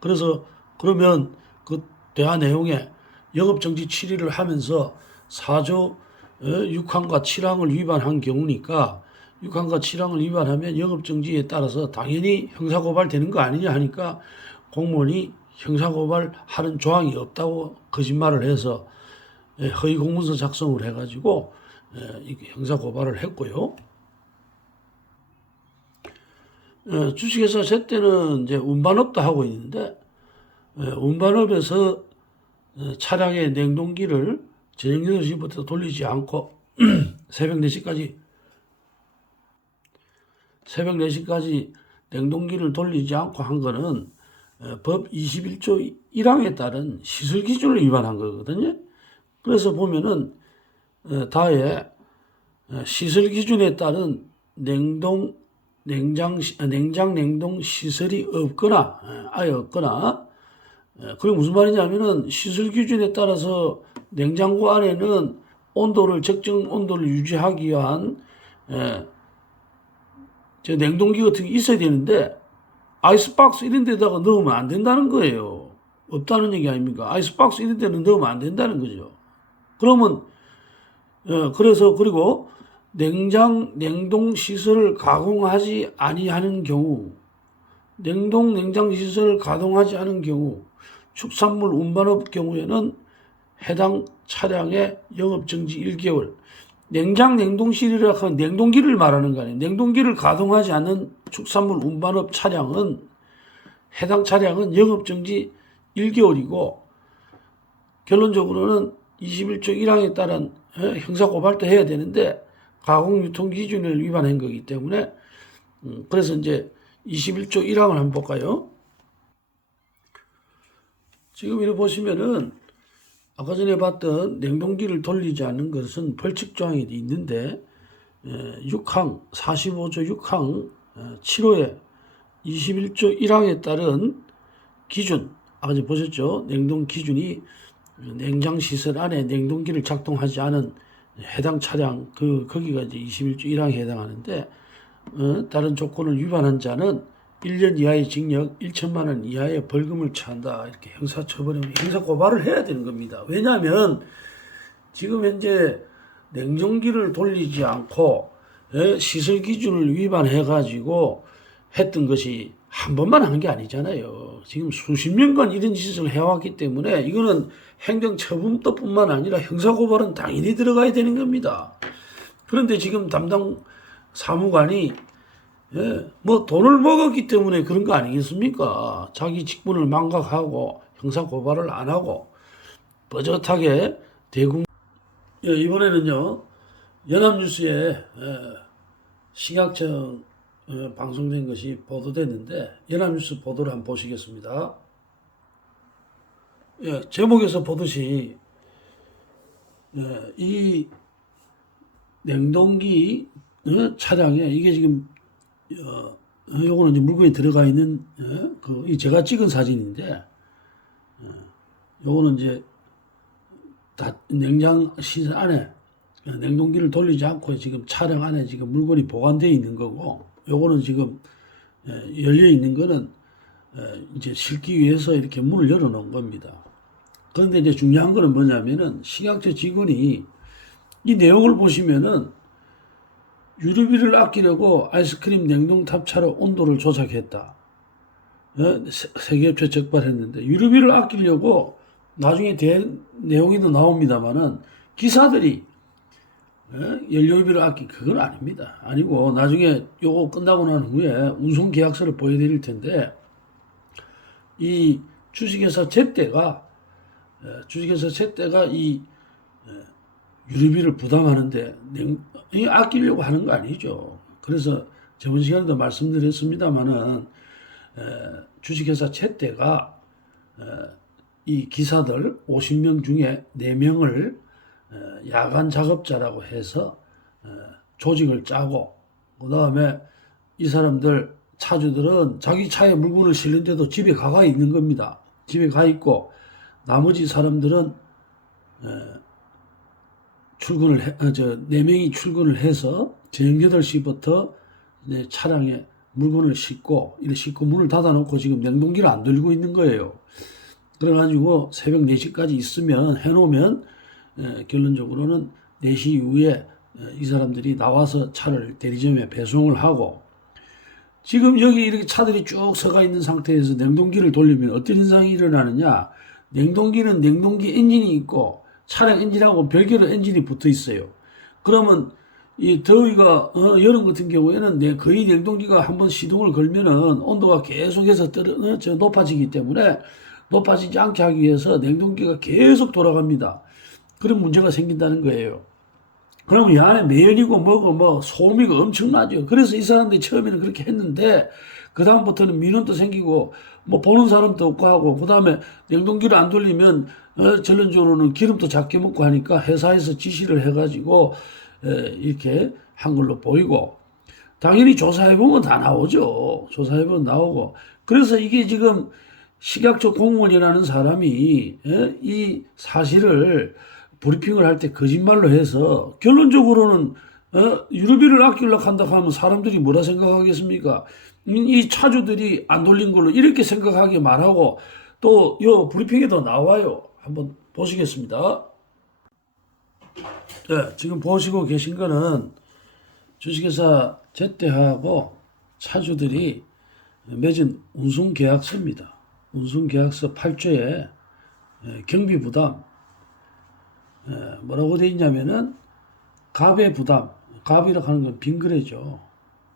그래서 그러면 그 대화 내용에 영업정지 7일을 하면서 4조 6항과 7항을 위반한 경우니까 6항과 7항을 위반하면 영업정지에 따라서 당연히 형사고발되는 거 아니냐 하니까 공무원이 형사고발하는 조항이 없다고 거짓말을 해서 허위공문서 작성을 해가지고 형사고발을 했고요. 주식회사 제때는 이제 운반업도 하고 있는데 운반업에서 차량의 냉동기를 저녁 8시부터 돌리지 않고 새벽 4시까지 냉동기를 돌리지 않고 한 거는 법 21조 1항에 따른 시설 기준을 위반한 거거든요. 그래서 보면은 다에 시설 기준에 따른 냉장 냉동 시설이 없거나 아예 없거나 그게 무슨 말이냐면은 시설 기준에 따라서 냉장고 안에는 적정 온도를 유지하기 위한 냉동기 같은 게 있어야 되는데 아이스박스 이런 데다가 넣으면 안 된다는 거예요. 없다는 얘기 아닙니까? 아이스박스 이런 데는 넣으면 안 된다는 거죠. 그러면 그래서 그리고 냉동 시설을 가공하지 아니하는 경우 냉장 시설을 가동하지 않은 경우 축산물 운반업 경우에는 해당 차량의 영업정지 1개월 냉동실이라 하는 냉동기를 말하는 거 아니에요. 냉동기를 가동하지 않는 축산물 운반업 차량은 해당 차량은 영업정지 1개월이고 결론적으로는 21조 1항에 따른 형사고발도 해야 되는데 가공유통 기준을 위반한 거기 때문에 그래서 이제 21조 1항을 한번 볼까요? 지금 이렇게 보시면은 아까 전에 봤던 냉동기를 돌리지 않는 것은 벌칙조항이 있는데 6항 45조 6항 7호에 21조 1항에 따른 기준 아까 전에 보셨죠? 냉동 기준이 냉장시설 안에 냉동기를 작동하지 않은 해당 차량 거기가 이제 21조 1항에 해당하는데 다른 조건을 위반한 자는 1년 이하의 징역 1천만 원 이하의 벌금을 처한다. 이렇게 형사고발을 해야 되는 겁니다. 왜냐하면 지금 현재 냉정기를 돌리지 않고 시설 기준을 위반해 가지고 했던 것이 한 번만 한 게 아니잖아요. 지금 수십 년간 이런 짓을 해왔기 때문에 이거는 행정처분법뿐만 아니라 형사고발은 당연히 들어가야 되는 겁니다. 그런데 지금 담당 사무관이 뭐 돈을 먹었기 때문에 그런 거 아니겠습니까? 자기 직분을 망각하고 형사고발을 안 하고 뻣뻣하게 이번에는요 연합뉴스에 식약청 방송된 것이 보도됐는데 연합뉴스 보도를 한번 보시겠습니다. 제목에서 보듯이 이 냉동기 차량에 이게 지금 요거는 이제 물건이 들어가 있는 이 제가 찍은 사진인데 요거는 이제 다 냉장 시설 안에 냉동기를 돌리지 않고 지금 차량 안에 지금 물건이 보관되어 있는 거고, 요거는 지금 열려 있는 거는 이제 싣기 위해서 이렇게 문을 열어 놓은 겁니다. 그런데 이제 중요한 거는 뭐냐면은 식약처 직원이 이 내용을 보시면은 유류비를 아끼려고 아이스크림 냉동탑차로 온도를 조작했다. 세계업체 적발했는데 유류비를 아끼려고 나중에 내용이 더 나옵니다만은 기사들이 연료비를 그건 아닙니다. 아니고 나중에 요거 끝나고 난 후에 운송 계약서를 보여드릴 텐데 이 주식회사 제때가 이 유류비를 부담하는데 아끼려고 하는 거 아니죠. 그래서 저번 시간에도 말씀드렸습니다만은 주식회사 제때가 이 기사들 50명 중에 4명을 야간 작업자라고 해서 조직을 짜고, 그 다음에 이 사람들 차주들은 자기 차에 물건을 실는데도 집에 가가 있는 겁니다. 집에 가 있고 나머지 사람들은 출근을 4명이 출근을 해서 저녁 8시부터 차량에 물건을 싣고 문을 닫아놓고 지금 냉동기를 안 돌리고 있는 거예요. 그래가지고 새벽 4시까지 있으면 해놓으면 결론적으로는 4시 이후에 이 사람들이 나와서 차를 대리점에 배송을 하고, 지금 여기 이렇게 차들이 쭉 서가 있는 상태에서 냉동기를 돌리면 어떤 현상이 일어나느냐. 냉동기는 냉동기 엔진이 있고 차량 엔진하고 별개로 엔진이 붙어 있어요. 그러면 이 더위가 여름 같은 경우에는 거의 냉동기가 한번 시동을 걸면은 온도가 계속해서 높아지기 때문에 높아지지 않게 하기 위해서 냉동기가 계속 돌아갑니다. 그런 문제가 생긴다는 거예요. 그러면 이 안에 매연이고 뭐고 소음이고 엄청나죠. 그래서 이 사람들이 처음에는 그렇게 했는데 그 다음부터는 민원도 생기고 보는 사람도 없고 하고, 그 다음에 냉동기를 안 돌리면 결론적으로는 기름도 작게 먹고 하니까 회사에서 지시를 해가지고 이렇게 한 걸로 보이고, 당연히 조사해보면 다 나오죠. 조사해보면 나오고. 그래서 이게 지금 식약처 공무원이라는 사람이 이 사실을 브리핑을 할 때 거짓말로 해서 결론적으로는 유류비를 아끼려고 한다 하면 사람들이 뭐라 생각하겠습니까? 이 차주들이 안 돌린 걸로 이렇게 생각하게 말하고, 또 요 브리핑에도 나와요. 한번 보시겠습니다. 지금 보시고 계신 거는 주식회사 제때하고 차주들이 맺은 운송계약서입니다. 운송계약서 8조에 경비부담 뭐라고 되어 있냐면은 갑의 부담, 갑이라고 하는 건 빈거래죠.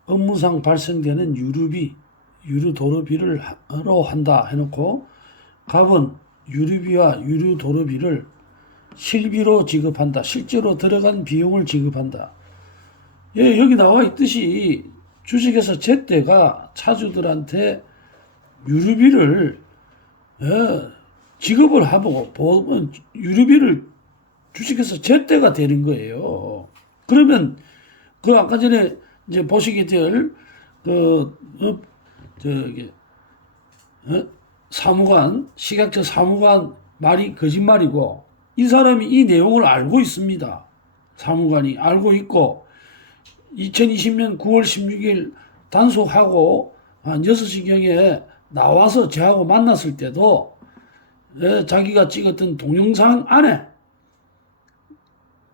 업무상 발생되는 유류비, 유류도로비를 로 한다 해놓고, 갑은 유류비와 유류도로비를 실비로 지급한다. 실제로 들어간 비용을 지급한다. 여기 나와 있듯이 주식회사 제때가 차주들한테 유류비를 지급을 하고 유류비를 주식회사 제때가 되는 거예요. 그러면 아까 전에 이제 보시게 될 사무관, 식약처 사무관 말이 거짓말이고, 이 사람이 이 내용을 알고 있습니다. 사무관이 알고 있고 2020년 9월 16일 단속하고 한 6시경에 나와서 저하고 만났을 때도 자기가 찍었던 동영상 안에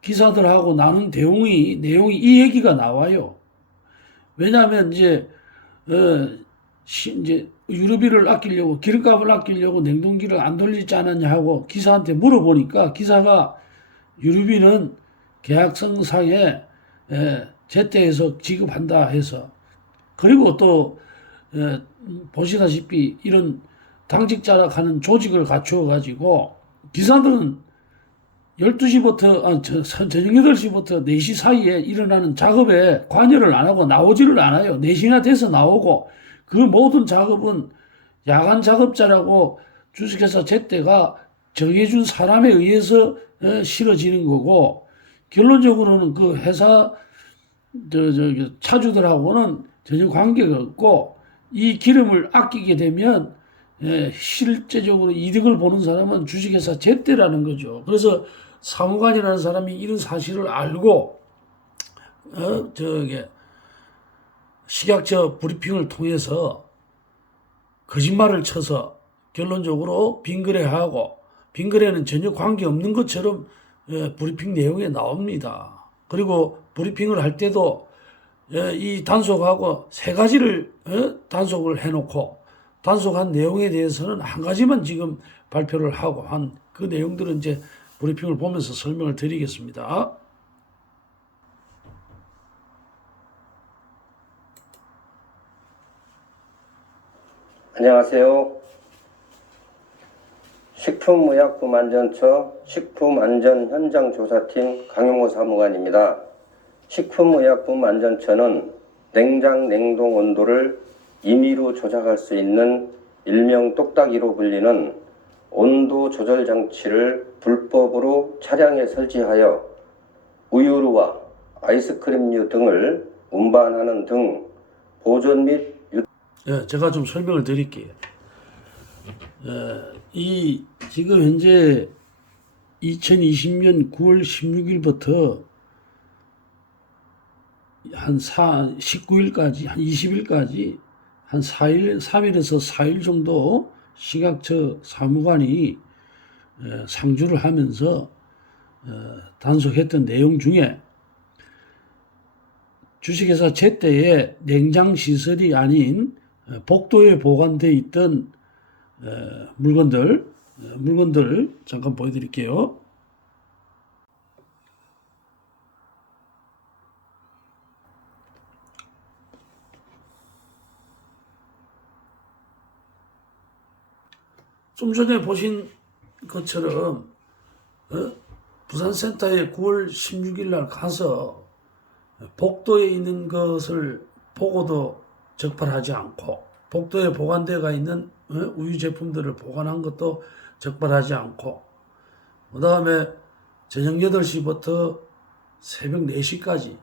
기사들하고 나눈 내용이 이 얘기가 나와요. 왜냐하면 이제 이제 유류비를 아끼려고 기름값을 아끼려고 냉동기를 안 돌리지 않았냐 하고 기사한테 물어보니까 기사가 유류비는 계약성상에 제때에서 지급한다 해서, 그리고 또 보시다시피 이런 당직자라 하는 조직을 갖추어 가지고 기사들은 12시부터 저녁 8시부터 4시 사이에 일어나는 작업에 관여를 안 하고 나오지를 않아요. 4시나 돼서 나오고, 그 모든 작업은 야간 작업자라고 주식회사 제때가 정해준 사람에 의해서 실어지는 거고, 결론적으로는 그 회사 차주들하고는 전혀 관계가 없고, 이 기름을 아끼게 되면 실제적으로 이득을 보는 사람은 주식회사 제때라는 거죠. 그래서 사무관이라는 사람이 이런 사실을 알고 식약처 브리핑을 통해서 거짓말을 쳐서 결론적으로 빙거래하고, 빙거래는 전혀 관계없는 것처럼 브리핑 내용에 나옵니다. 그리고 브리핑을 할 때도 이 단속하고 3가지를 단속을 해놓고, 단속한 내용에 대해서는 한 가지만 지금 발표를 하고 한 그 내용들은 이제 브리핑을 보면서 설명을 드리겠습니다. 안녕하세요. 식품의약품안전처 식품안전현장조사팀 강용호 사무관입니다. 식품의약품안전처는 냉장, 냉동 온도를 임의로 조작할 수 있는 일명 똑딱이로 불리는 온도 조절 장치를 불법으로 차량에 설치하여 우유류와 아이스크림류 등을 운반하는 등 보존 및 제가 좀 설명을 드릴게요. 이 지금 현재 2020년 9월 16일부터 한 19일까지, 한 20일까지 한 3일에서 4일 정도 식약처 사무관이 상주를 하면서 단속했던 내용 중에 주식회사 제때의 냉장시설이 아닌 복도에 보관되어 있던 물건들 잠깐 보여드릴게요. 좀 전에 보신 것처럼 부산센터에 9월 16일 날 가서 복도에 있는 것을 보고도 적발하지 않고, 복도에 보관되어 있는 우유 제품들을 보관한 것도 적발하지 않고, 그 다음에 저녁 8시부터 새벽 4시까지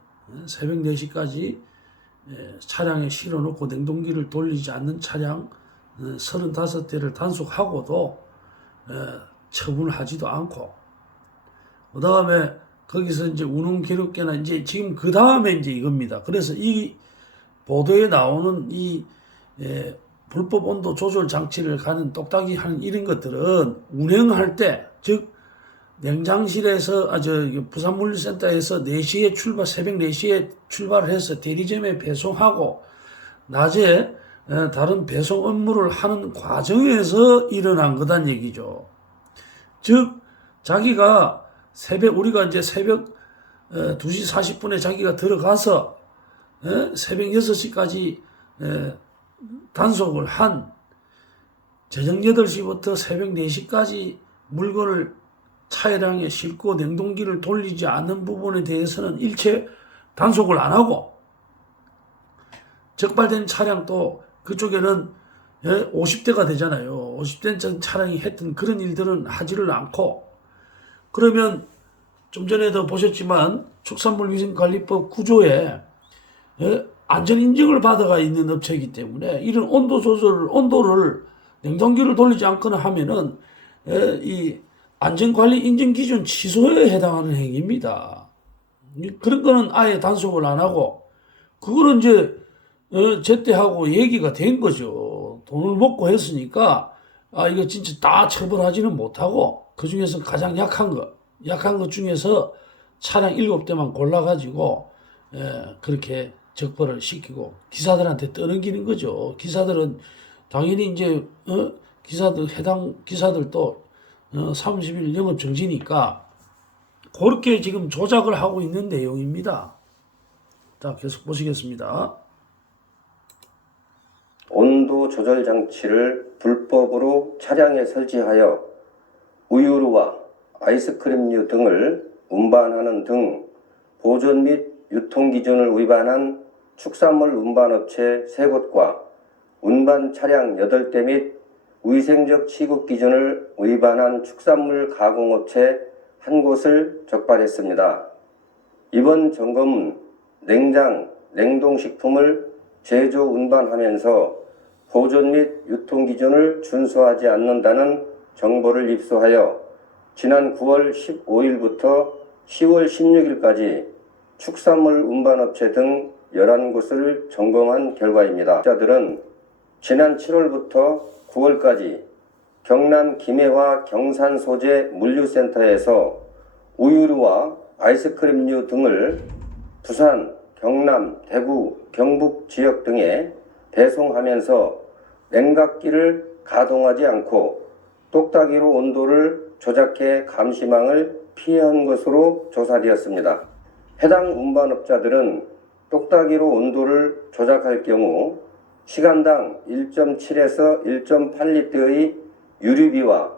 차량에 실어놓고 냉동기를 돌리지 않는 차량 35대를 단속하고도 처분하지도 않고, 그 다음에 거기서 이제 운행 기록계나 이제 지금 그 다음에 이제 이겁니다. 그래서 이 보도에 나오는 이 불법 온도 조절 장치를 가는 똑딱이 하는 이런 것들은 운행할 때, 즉 냉장실에서 부산물류센터에서 4시에 새벽 4시에 출발을 해서 대리점에 배송하고 낮에 다른 배송 업무를 하는 과정에서 일어난 거란 얘기죠. 즉 자기가 우리가 이제 새벽 2시 40분에 자기가 들어가서 새벽 6시까지 단속을 한 저녁 8시부터 새벽 4시까지 물건을 차량에 싣고 냉동기를 돌리지 않는 부분에 대해서는 일체 단속을 안 하고, 적발된 차량도 그쪽에는 50대가 되잖아요. 50대 차량이 했던 그런 일들은 하지를 않고, 그러면 좀 전에도 보셨지만 축산물위생관리법 9조에 안전인증을 받아가 있는 업체이기 때문에 이런 온도 조절, 온도를 냉동기를 돌리지 않거나 하면은 이 안전관리 인증기준 취소에 해당하는 행위입니다. 그런 거는 아예 단속을 안 하고, 그거는 이제 제때하고 얘기가 된 거죠. 돈을 먹고 했으니까 이거 진짜 다 처벌하지는 못하고, 그 중에서 가장 약한 것 중에서 차량 7대만 골라가지고 그렇게 적발을 시키고 기사들한테 떠넘기는 거죠. 기사들은 당연히 이제 해당 기사들도 30일 영업 정지니까 그렇게 지금 조작을 하고 있는 내용입니다. 자, 계속 보시겠습니다. 온도 조절 장치를 불법으로 차량에 설치하여 우유류와 아이스크림류 등을 운반하는 등 보존 및 유통 기준을 위반한 축산물 운반업체 3곳과 운반 차량 8대 및 위생적 취급 기준을 위반한 축산물 가공업체 1곳을 적발했습니다. 이번 점검은 냉장, 냉동식품을 제조, 운반하면서 보존 및 유통 기준을 준수하지 않는다는 정보를 입수하여 지난 9월 15일부터 10월 16일까지 축산물 운반업체 등 11곳을 점검한 결과입니다. 자들은 지난 7월부터 9월까지 경남 김해와 경산 소재 물류센터에서 우유류와 아이스크림류 등을 부산, 경남, 대구, 경북 지역 등에 배송하면서 냉각기를 가동하지 않고 똑딱이로 온도를 조작해 감시망을 피해한 것으로 조사되었습니다. 해당 운반업자들은 똑딱이로 온도를 조작할 경우 시간당 1.7에서 1.8리터의 유류비와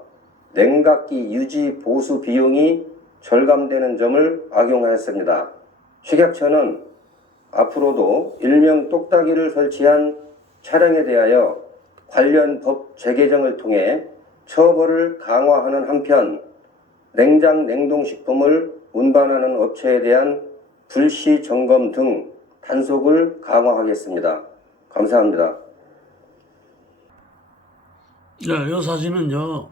냉각기 유지 보수 비용이 절감되는 점을 악용하였습니다. 식약처는 앞으로도 일명 똑딱이를 설치한 차량에 대하여 관련 법 재개정을 통해 처벌을 강화하는 한편 냉장 냉동식품을 운반하는 업체에 대한 불시 점검 등 단속을 강화하겠습니다. 감사합니다. 네, 이 사진은요,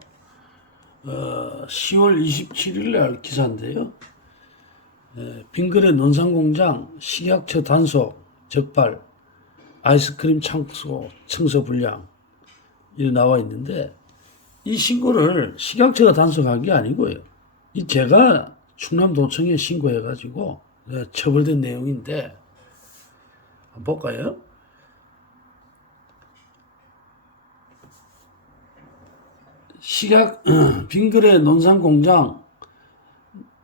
10월 27일 날 기사인데요. 빙그레 논산공장 식약처 단속 적발 아이스크림 창고 청소 불량 이렇게 나와 있는데 이 신고를 식약처가 단속한 게 아니고요. 이 제가 충남도청에 신고해가지고 처벌된 내용인데 한번 볼까요? 빙그레 논산공장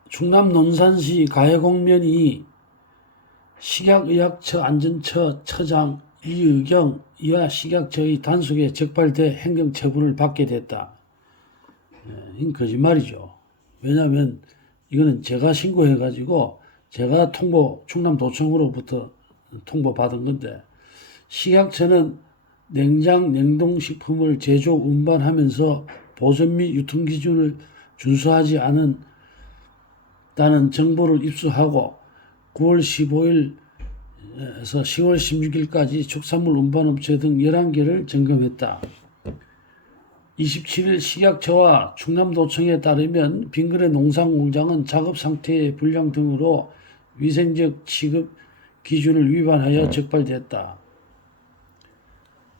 충남 논산시 가해공면이 식약의약처 안전처 처장 이의경 이하 식약처의 단속에 적발돼 행정처분을 받게 됐다. 이건 거짓말이죠. 왜냐하면 이거는 제가 신고해가지고 제가 충남도청으로부터 통보받은 건데 식약처는 냉장 냉동식품을 제조 운반하면서 보존 및 유통 기준을 준수하지 않은 다는 정보를 입수하고 9월 15일에서 10월 16일까지 축산물 운반업체 등 11개를 점검했다. 27일 식약처와 충남도청에 따르면 빙그레 농산공장은 작업 상태의 불량 등으로 위생적 취급 기준을 위반하여 적발됐다.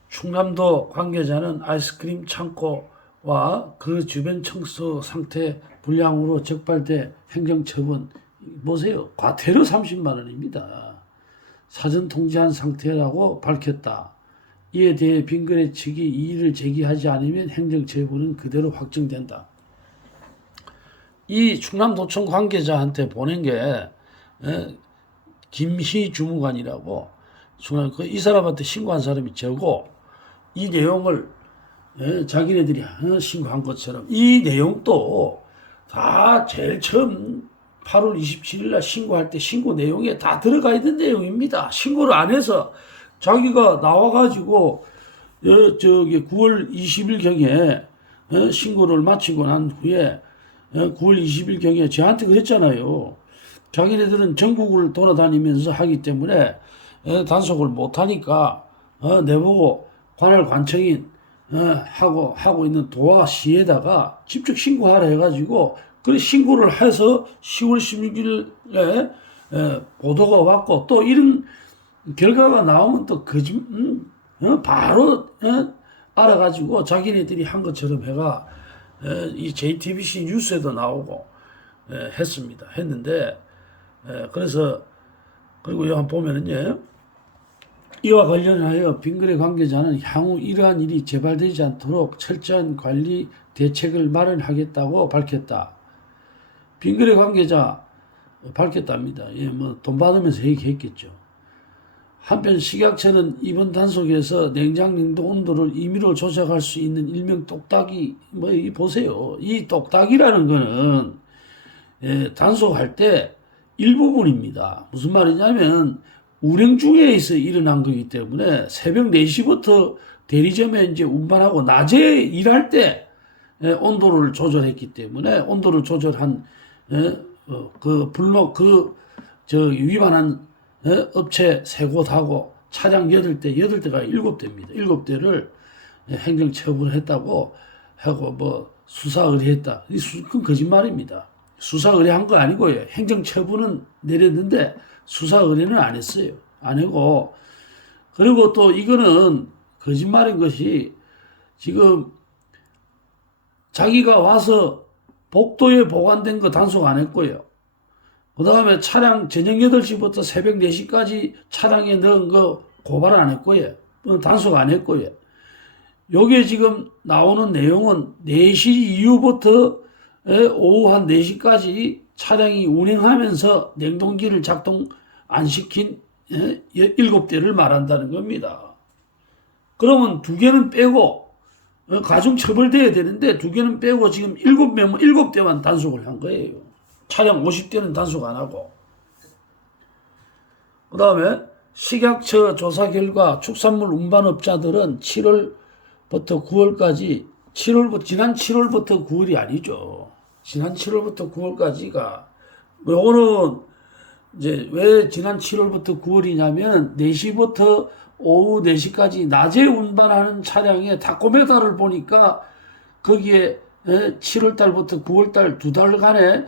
충남도 관계자는 아이스크림 창고와 그 주변 청소 상태 불량으로 적발돼 행정처분, 보세요. 과태료 30만 원입니다. 사전 통지한 상태라고 밝혔다. 이에 대해 빙그레 측이 이의를 제기하지 않으면 행정처분은 그대로 확정된다. 이 충남도청 관계자한테 보낸 게 김희 주무관이라고 이 사람한테 신고한 사람이 저고 이 내용을 자기네들이 신고한 것처럼 이 내용도 다 제일 처음 8월 27일 날 신고할 때 신고 내용에 다 들어가 있는 내용입니다. 신고를 안 해서 자기가 나와가지고 저기 9월 20일경에 신고를 마치고 난 후에 9월 20일경에 저한테 그랬잖아요. 자기네들은 전국을 돌아다니면서 하기 때문에 단속을 못하니까 내보고 관할 관청인 하고 있는 도와 시에다가 직접 신고하라 해가지고 그래 신고를 해서 10월 16일에 보도가 왔고 또 이런 결과가 나오면 또 바로 알아가지고 자기네들이 한 것처럼 해가 이 JTBC 뉴스에도 나오고 했습니다. 했는데 그래서 그리고 여기 한번 보면은요. 이와 관련하여 빙그레 관계자는 향후 이러한 일이 재발되지 않도록 철저한 관리 대책을 마련하겠다고 밝혔다. 빙그레 관계자 밝혔답니다. 예, 뭐 돈 받으면서 얘기했겠죠. 한편 식약처는 이번 단속에서 냉장 냉동 온도를 임의로 조작할 수 있는 일명 똑딱이 이 보세요. 이 똑딱이라는 거는 단속할 때 일부분입니다. 무슨 말이냐면 운행 중에서 일어난 거기 때문에 새벽 4시부터 대리점에 이제 운반하고 낮에 일할 때 온도를 조절했기 때문에 온도를 조절한 위반한 업체 3곳하고 차량 8대가 7대입니다. 7대를 행정 처분했다고 하고 뭐 수사 의뢰했다. 그건 거짓말입니다. 수사 의뢰한 거 아니고요. 행정 처분은 내렸는데 수사 의뢰는 안 했어요. 안 하고 그리고 또 이거는 거짓말인 것이 지금 자기가 와서 복도에 보관된 거 단속 안 했고요. 그 다음에 차량 저녁 8시부터 새벽 4시까지 차량에 넣은 거 고발 안 했고요. 단속 안 했고요. 요게 지금 나오는 내용은 4시 이후부터 오후 한 4시까지 차량이 운행하면서 냉동기를 작동 안 시킨 7대를 말한다는 겁니다. 그러면 2개는 빼고 가중 처벌돼야 되는데 2개는 빼고 지금 7대만 단속을 한 거예요. 차량 50대는 단속 안 하고. 그 다음에 식약처 조사 결과 축산물 운반업자들은 7월부터 9월까지 지난 7월부터 9월이 아니죠. 지난 7월부터 9월까지가 요거는 이제 왜 지난 7월부터 9월이냐면 4시부터 오후 4시까지 낮에 운반하는 차량의 타코메다를 보니까 거기에 7월달부터 9월달 2달간에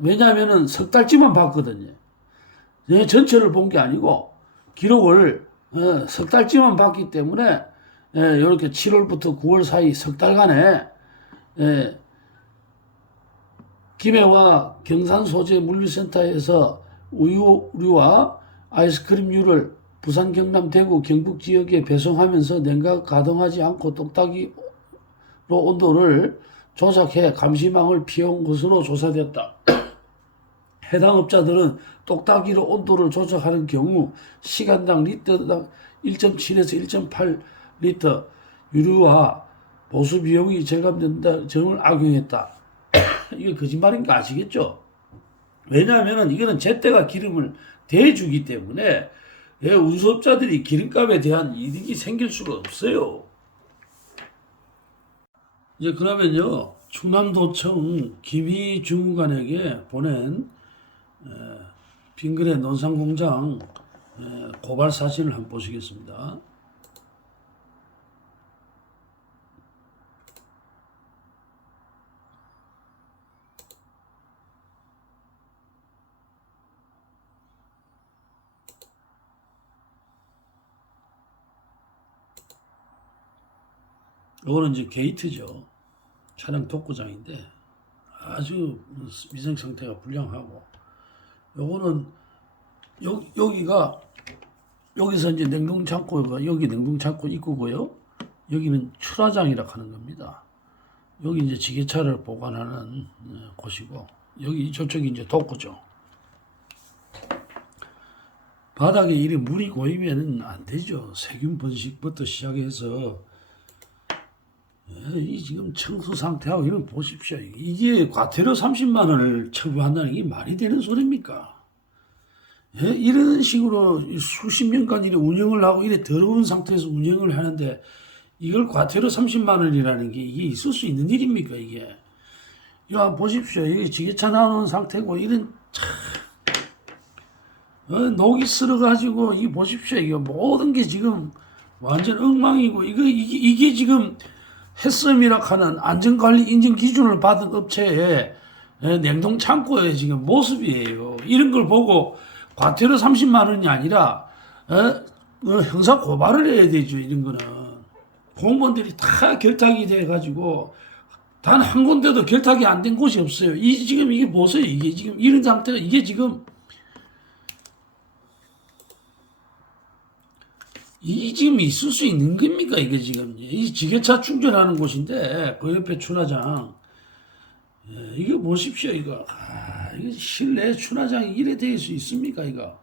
왜냐하면은 석 달치만 봤거든요. 전체를 본 게 아니고 기록을 석 달치만 봤기 때문에 이렇게 7월부터 9월 사이 석 달간에 김해와 경산 소재 물류센터에서 우유와 아이스크림류를 부산, 경남, 대구, 경북 지역에 배송하면서 냉각 가동하지 않고 똑딱이로 온도를 조작해 감시망을 피해온 것으로 조사됐다. 해당 업자들은 똑딱이로 온도를 조작하는 경우 시간당 리터당 1.7에서 1.8리터 유류와 보수 비용이 절감된다 점을 악용했다. 이게 거짓말인 거 아시겠죠? 왜냐하면 이거는 제때가 기름을 대주기 때문에 운수업자들이 기름값에 대한 이득이 생길 수가 없어요. 이제 그러면요, 충남도청 김희중관에게 보낸 빙그레 논산공장 고발 사진을 한번 보시겠습니다. 이거는 이제 게이트죠. 차량 독구장인데 아주 위생 상태가 불량하고, 요거는 여기서 이제 냉동창고가 여기 냉동창고 입구고요. 여기는 출하장이라 하는 겁니다. 여기 이제 지게차를 보관하는 곳이고, 여기 저쪽이 이제 독구죠. 바닥에 이래 물이 고이면 안 되죠. 세균 번식부터 시작해서 이 지금 청소 상태하고 이런 보십시오. 이게 과태료 30만 원을 처부한다는 게 말이 되는 소리입니까? 이런 식으로 수십 년간 이래 운영을 하고 이래 더러운 상태에서 운영을 하는데 이걸 과태료 30만 원이라는 게 이게 있을 수 있는 일입니까, 이게? 이거 한번 보십시오. 이게 지게차 나오는 상태고 이런 녹이 쓸어가지고 이게 보십시오. 이게 모든 게 지금 완전 엉망이고 이게 지금 햇섬이라 하는 안전관리 인증 기준을 받은 업체의 냉동 창고의 지금 모습이에요. 이런 걸 보고 과태료 30만 원이 아니라 형사 고발을 해야 되죠. 이런 거는 공무원들이 다 결탁이 돼가지고 단 한 군데도 결탁이 안 된 곳이 없어요. 지금 이게 보세요. 이게 지금 이런 상태가 이게 지금 이 지금 있을 수 있는 겁니까 이게 지금 이 지게차 충전하는 곳인데 그 옆에 추나장 이거 보십시오 이거 이게 실내 추나장이 이래 될 수 있습니까 이거